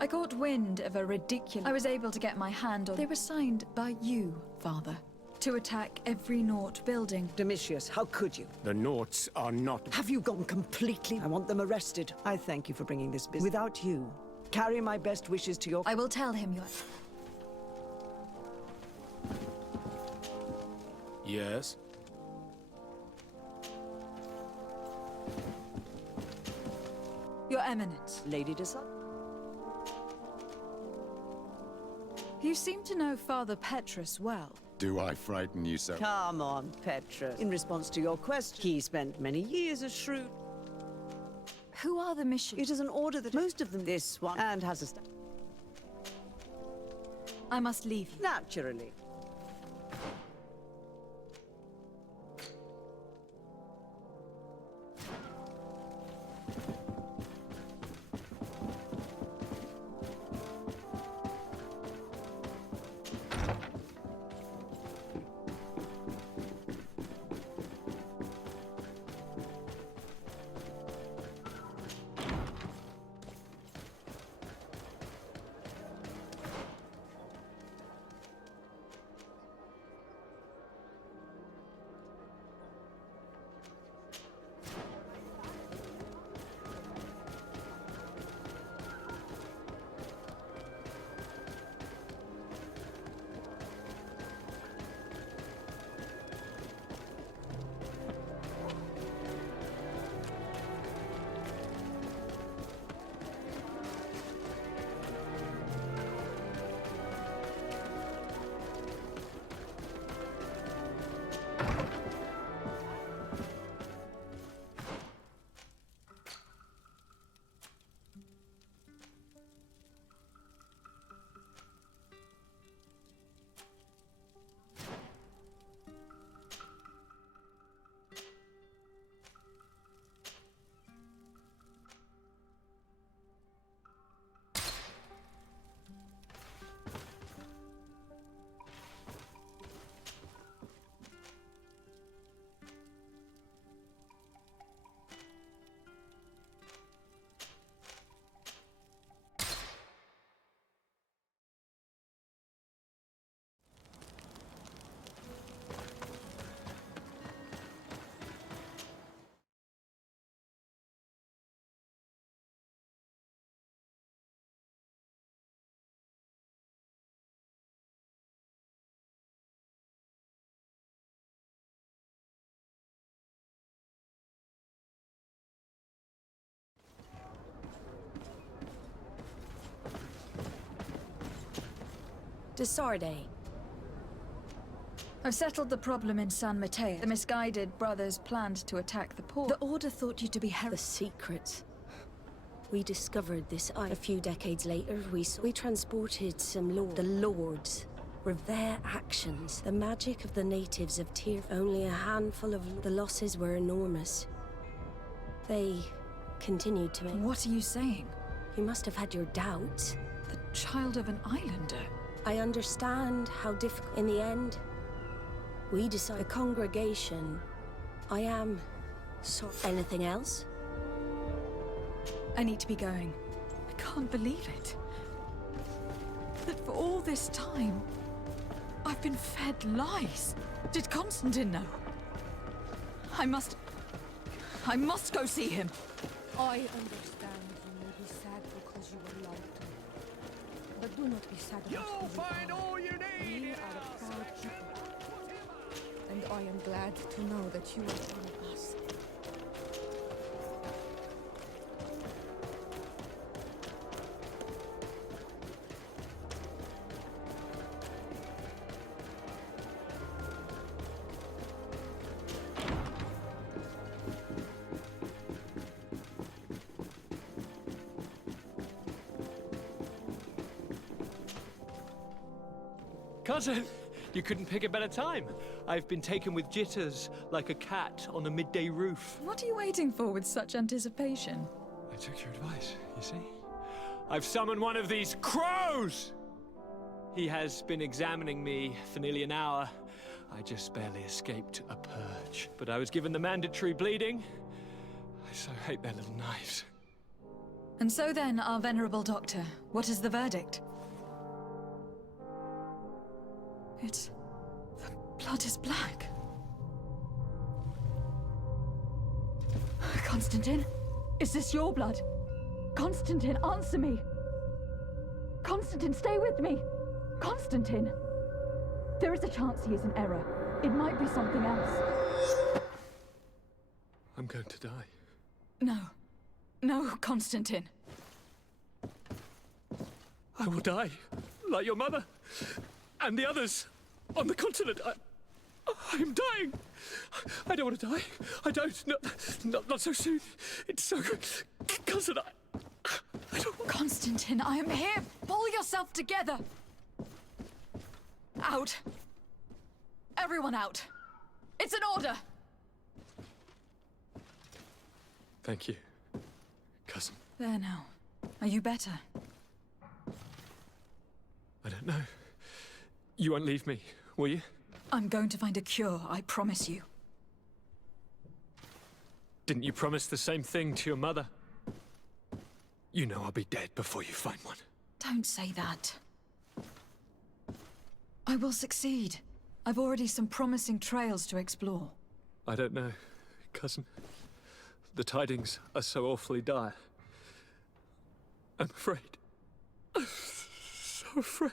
I caught wind of a ridiculous. I was able to get my hand on. They were signed by you, Father, to attack every Naught building. Domitius, how could you? The Naughts are not... Have you gone completely? I want them arrested. I thank you for bringing this business. Without you, carry my best wishes to your... I will tell him your... Yes? Your Eminence. Lady Desot? You seem to know Father Petrus well. Do I frighten you so? Come on, Petrus. In response to your question, he spent many years as shrewd. Who are the missionaries? It is an order that most of them this one and has a I must leave you. Naturally. Desarde. I've settled the problem in San Mateo. The misguided brothers planned to attack the port. The Order thought you to be The secrets. We discovered this a few decades later. We transported some lords. The lords were their actions. The magic of the natives of Tyr. Only a handful of the losses were enormous. They continued to make... What are you saying? You must have had your doubts. The child of an islander. I understand how difficult... In the end, we decided... The congregation... I am... sorry. Anything else? I need to be going. I can't believe it. That for all this time, I've been fed lies. Did Constantine know? I must go see him. I understand you may be sad because you were lied to. But do not be sad about You'll find all you need! We are a proud people. And I am glad to know that you are one of us. Cousin, you couldn't pick a better time. I've been taken with jitters, like a cat on a midday roof. What are you waiting for with such anticipation? I took your advice, you see? I've summoned one of these crows! He has been examining me for nearly an hour. I just barely escaped a purge. But I was given the mandatory bleeding. I so hate their little knives. And so then, our venerable doctor, what is the verdict? The blood is black. Constantine, is this your blood? Constantine, answer me. Constantine, stay with me. Constantine. There is a chance he is in error. It might be something else. I'm going to die. No. No, Constantine. I will die, like your mother. And the others on the continent. I'm dying. I don't want to die. I don't. Not so soon. It's so good. Cousin, I don't want... Constantine, I am here. Pull yourself together. Out. Everyone out. It's an order. Thank you, cousin. There now. Are you better? I don't know. You won't leave me, will you? I'm going to find a cure, I promise you. Didn't you promise the same thing to your mother? You know I'll be dead before you find one. Don't say that. I will succeed. I've already some promising trails to explore. I don't know, cousin. The tidings are so awfully dire. I'm afraid. I'm so afraid.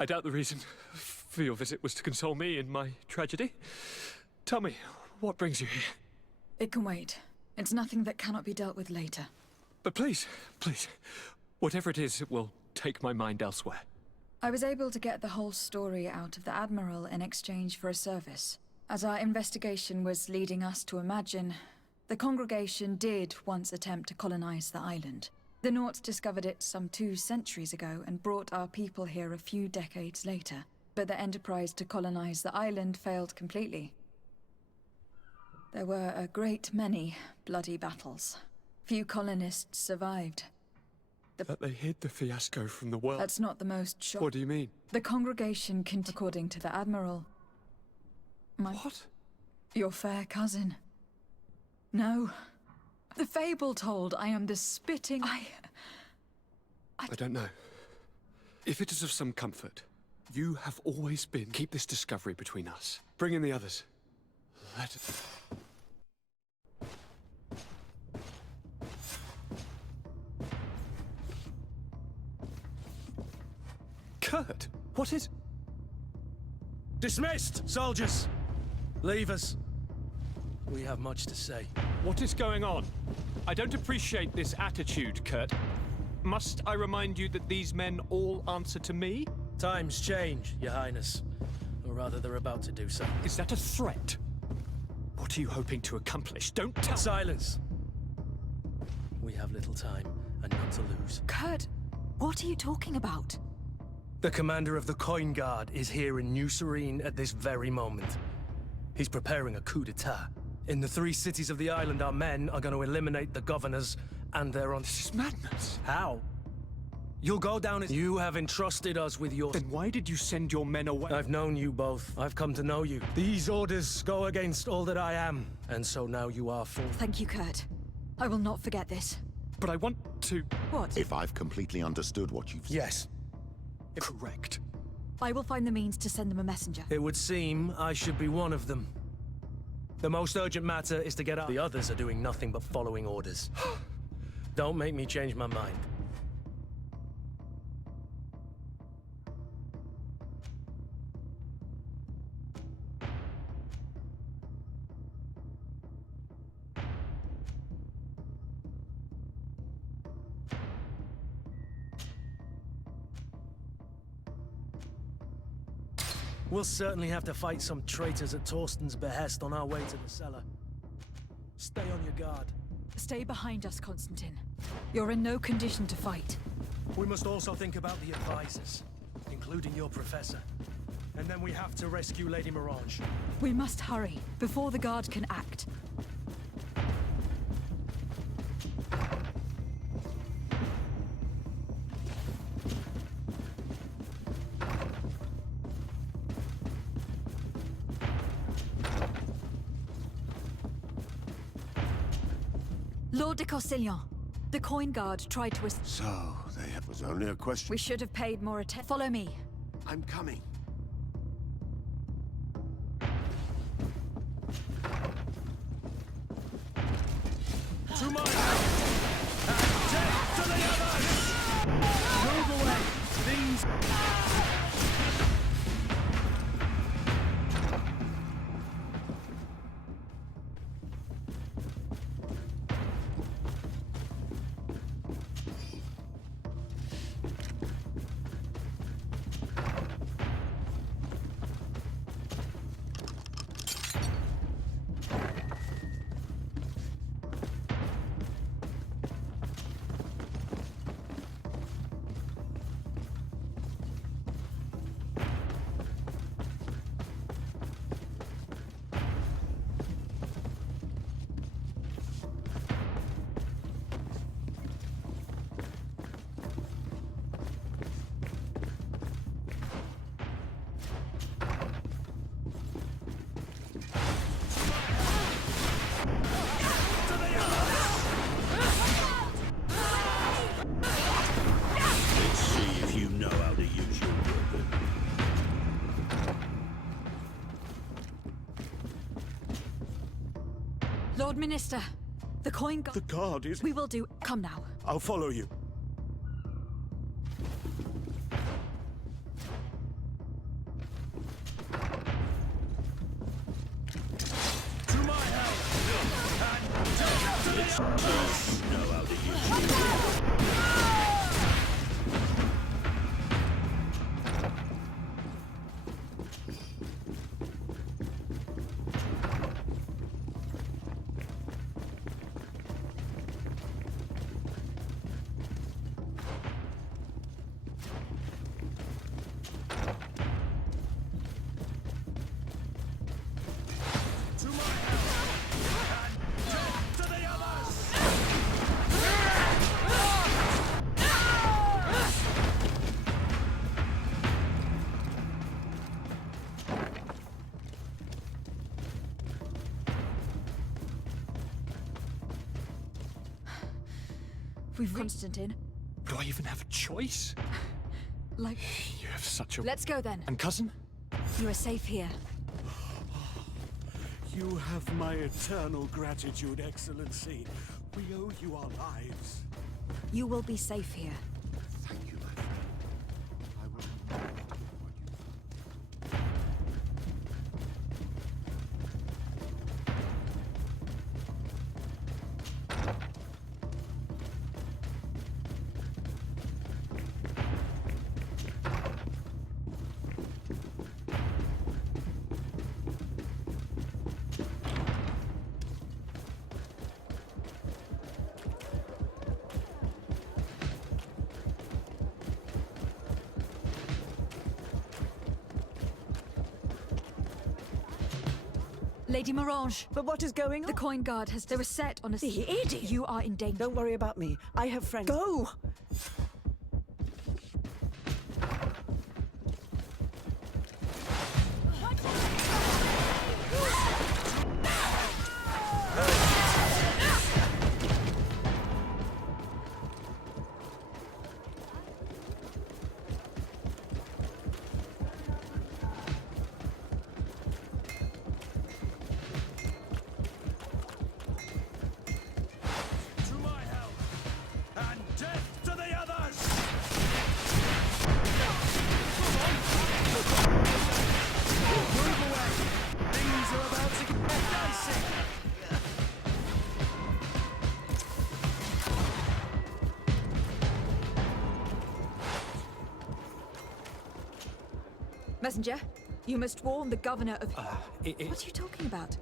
I doubt the reason for your visit was to console me in my tragedy. Tell me, what brings you here? It can wait. It's nothing that cannot be dealt with later. But please, whatever it is, it will take my mind elsewhere. I was able to get the whole story out of the Admiral in exchange for a service. As our investigation was leading us to imagine, the congregation did once attempt to colonize the island. The Nauts discovered it some 2 centuries ago and brought our people here a few decades later. But the enterprise to colonize the island failed completely. There were a great many bloody battles. Few colonists survived. That they hid the fiasco from the world? That's not the most shocking. What do you mean? The congregation according to the Admiral. What? Your fair cousin. No. The fable told I am the spitting... I don't know. If it is of some comfort, you have always been... Keep this discovery between us. Bring in the others. Let it... Kurt, what is... Dismissed, soldiers! Leave us. We have much to say. What is going on? I don't appreciate this attitude, Kurt. Must I remind you that these men all answer to me? Times change, Your Highness. Or rather, they're about to do so. Is that a threat? What are you hoping to accomplish? Don't tell— Silence! We have little time, and none to lose. Kurt, what are you talking about? The commander of the Coin Guard is here in New Serene at this very moment. He's preparing a coup d'etat. In the 3 cities of the island, our men are going to eliminate the governors, and they're on— This is madness. How? You'll go down as— You have entrusted us with your— Then why did you send your men away? I've known you both. I've come to know you. These orders go against all that I am, and so now you are full. Thank you, Kurt. I will not forget this. But I want to— What? If I've completely understood what you've said. Yes. Correct. I will find the means to send them a messenger. It would seem I should be one of them. The most urgent matter is to get out. The others are doing nothing but following orders. Don't make me change my mind. We'll certainly have to fight some traitors at Torsten's behest on our way to the cellar. Stay on your guard. Stay behind us, Constantine. You're in no condition to fight. We must also think about the advisors, including your professor. And then we have to rescue Lady Mirange. We must hurry, before the guard can act. Lord de Corsillon, the Coin Guard tried to— So, it was only a question. We should have paid more attention. Follow me. I'm coming. To my house! And death to the others! Move away! These— Lord Minister, the Coin Guard— The guard is— We will do— Come now. I'll follow you. To my house! And death to the others! Know how to use you. We've Constantine. Do I even have a choice? Like— You have such a— Let's go then. And cousin? You are safe here. You have my eternal gratitude, Excellency. We owe you our lives. You will be safe here. Thank you, my friend. I will never forget what you've done. Lady Morange. But what is going on? The coin guard has... They were set on a... The idiot! You are in danger. Don't worry about me. I have friends. Go! Messenger, you must warn the governor of... What are you talking about?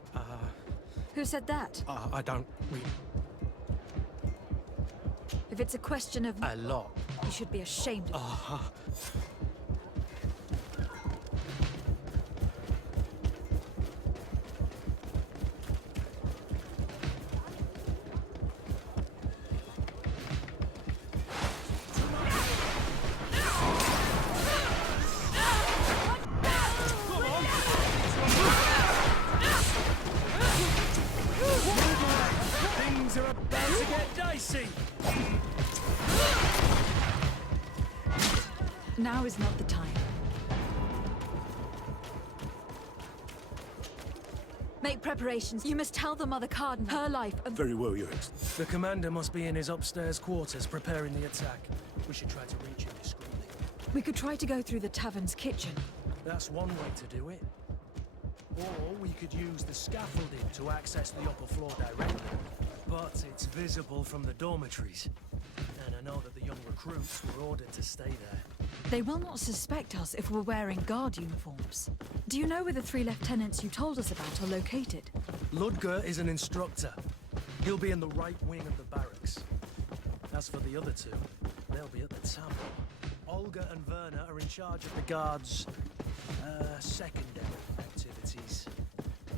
Who said that? I don't... If it's a question of... A lot. You should be ashamed of Things are about to get dicey! Now is not the time. Make preparations. You must tell the Mother Cardinal her life and... Very well, Your Excellency. The commander must be in his upstairs quarters preparing the attack. We should try to reach him discreetly. We could try to go through the tavern's kitchen. That's one way to do it. Or we could use the scaffolding to access the upper floor directly. But it's visible from the dormitories. And I know that the young recruits were ordered to stay there. They will not suspect us if we're wearing guard uniforms. Do you know where the 3 lieutenants you told us about are located? Ludger is an instructor. He'll be in the right wing of the barracks. As for the other 2, they'll be at the tavern. Olga and Werner are in charge of the guards' secondary activities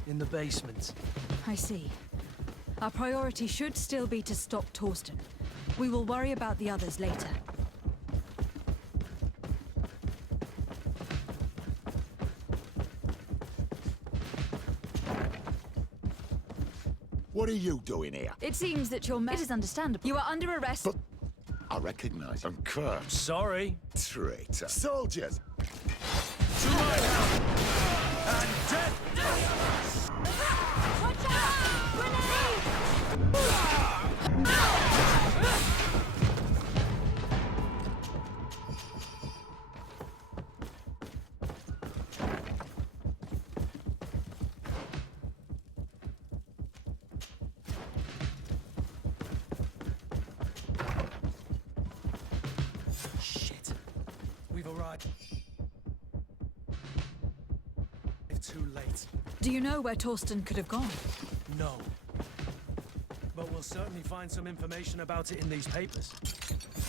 in the basement. I see. Our priority should still be to stop Torsten. We will worry about the others later. What are you doing here? It seems that your It is understandable. You are under arrest. But I recognize and curse. Sorry. Traitor. Soldiers! To my help! And death! Watch out! Grenade! Shit. We've arrived. Too late. Do you know where Torsten could have gone? No. But we'll certainly find some information about it in these papers.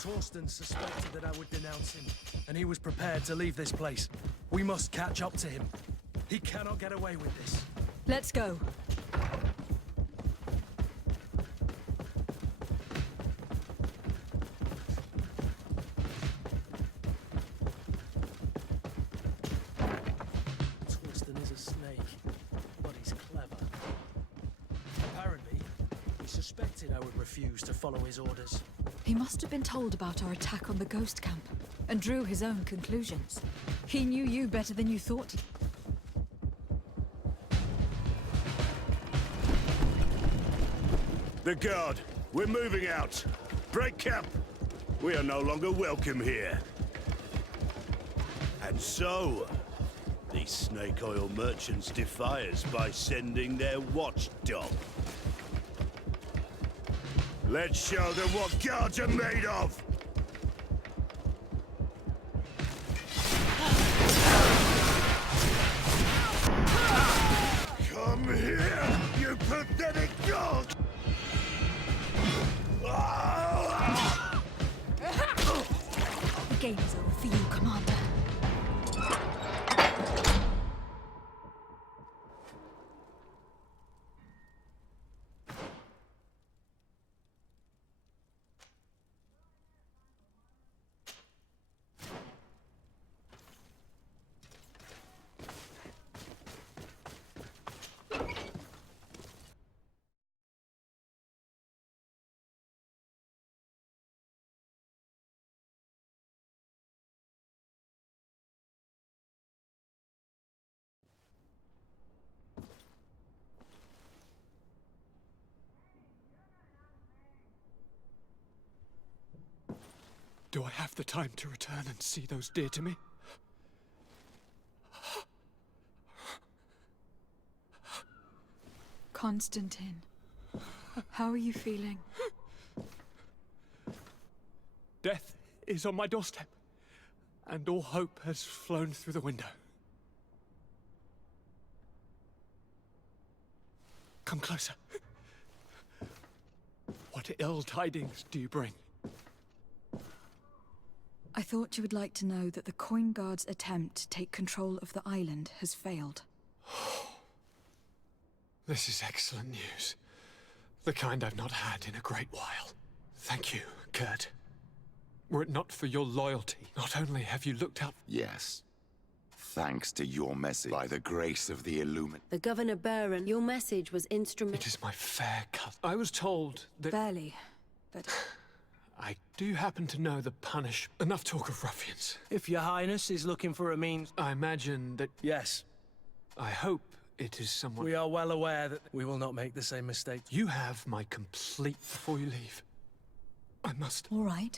Torsten suspected that I would denounce him, and he was prepared to leave this place. We must catch up to him. He cannot get away with this. Let's go. Torsten is a snake, but he's clever. Apparently, he suspected I would refuse to follow his orders. He must have been told about our attack on the ghost camp and drew his own conclusions. He knew you better than you thought. The guard, we're moving out. Break camp. We are no longer welcome here. And so, these snake oil merchants defy us by sending their watchdog. Let's show them what guards are made of! Come here, you pathetic dog! The game is over for you, Commander. Do I have the time to return and see those dear to me? Constantine, how are you feeling? Death is on my doorstep, and all hope has flown through the window. Come closer. What ill tidings do you bring? I thought you would like to know that the Coin Guard's attempt to take control of the island has failed. This is excellent news. The kind I've not had in a great while. Thank you, Kurt. Were it not for your loyalty, not only have you looked out... Yes. Thanks to your message, by the grace of the Illuminati. The Governor Baron, your message was instrumental. It is my fair cousin. I was told that... Barely, but... I do happen to know the punish. Enough talk of ruffians. If your highness is looking for a means... I imagine that... Yes. I hope it is someone... We are well aware that we will not make the same mistake. You have my complete... Before you leave, I must... All right.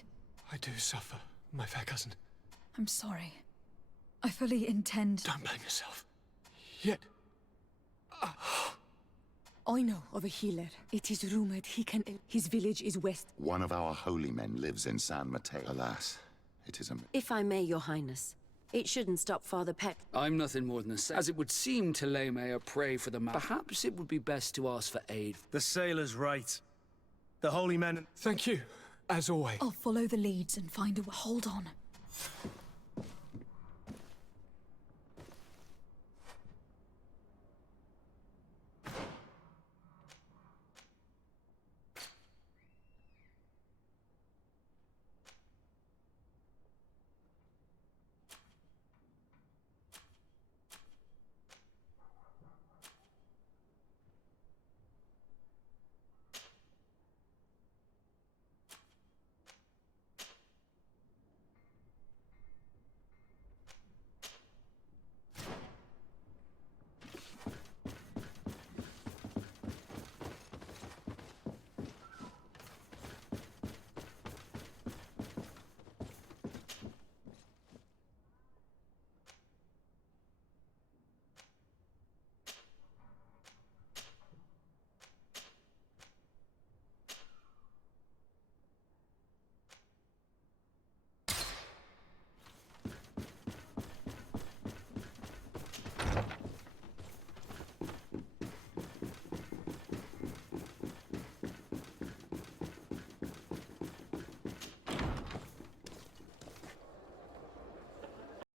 I do suffer, my fair cousin. I'm sorry. I fully intend... Don't blame yourself. Yet... I know of a healer. It is rumored he can... His village is west. One of our holy men lives in San Mateo. Alas, it is a... If I may, your highness, it shouldn't stop Father Peck. I'm nothing more than a sailor. As it would seem to Leme a prey for the man. Perhaps it would be best to ask for aid. The sailor's right. The holy men... Thank you, as always. I'll follow the leads and find a... Hold on.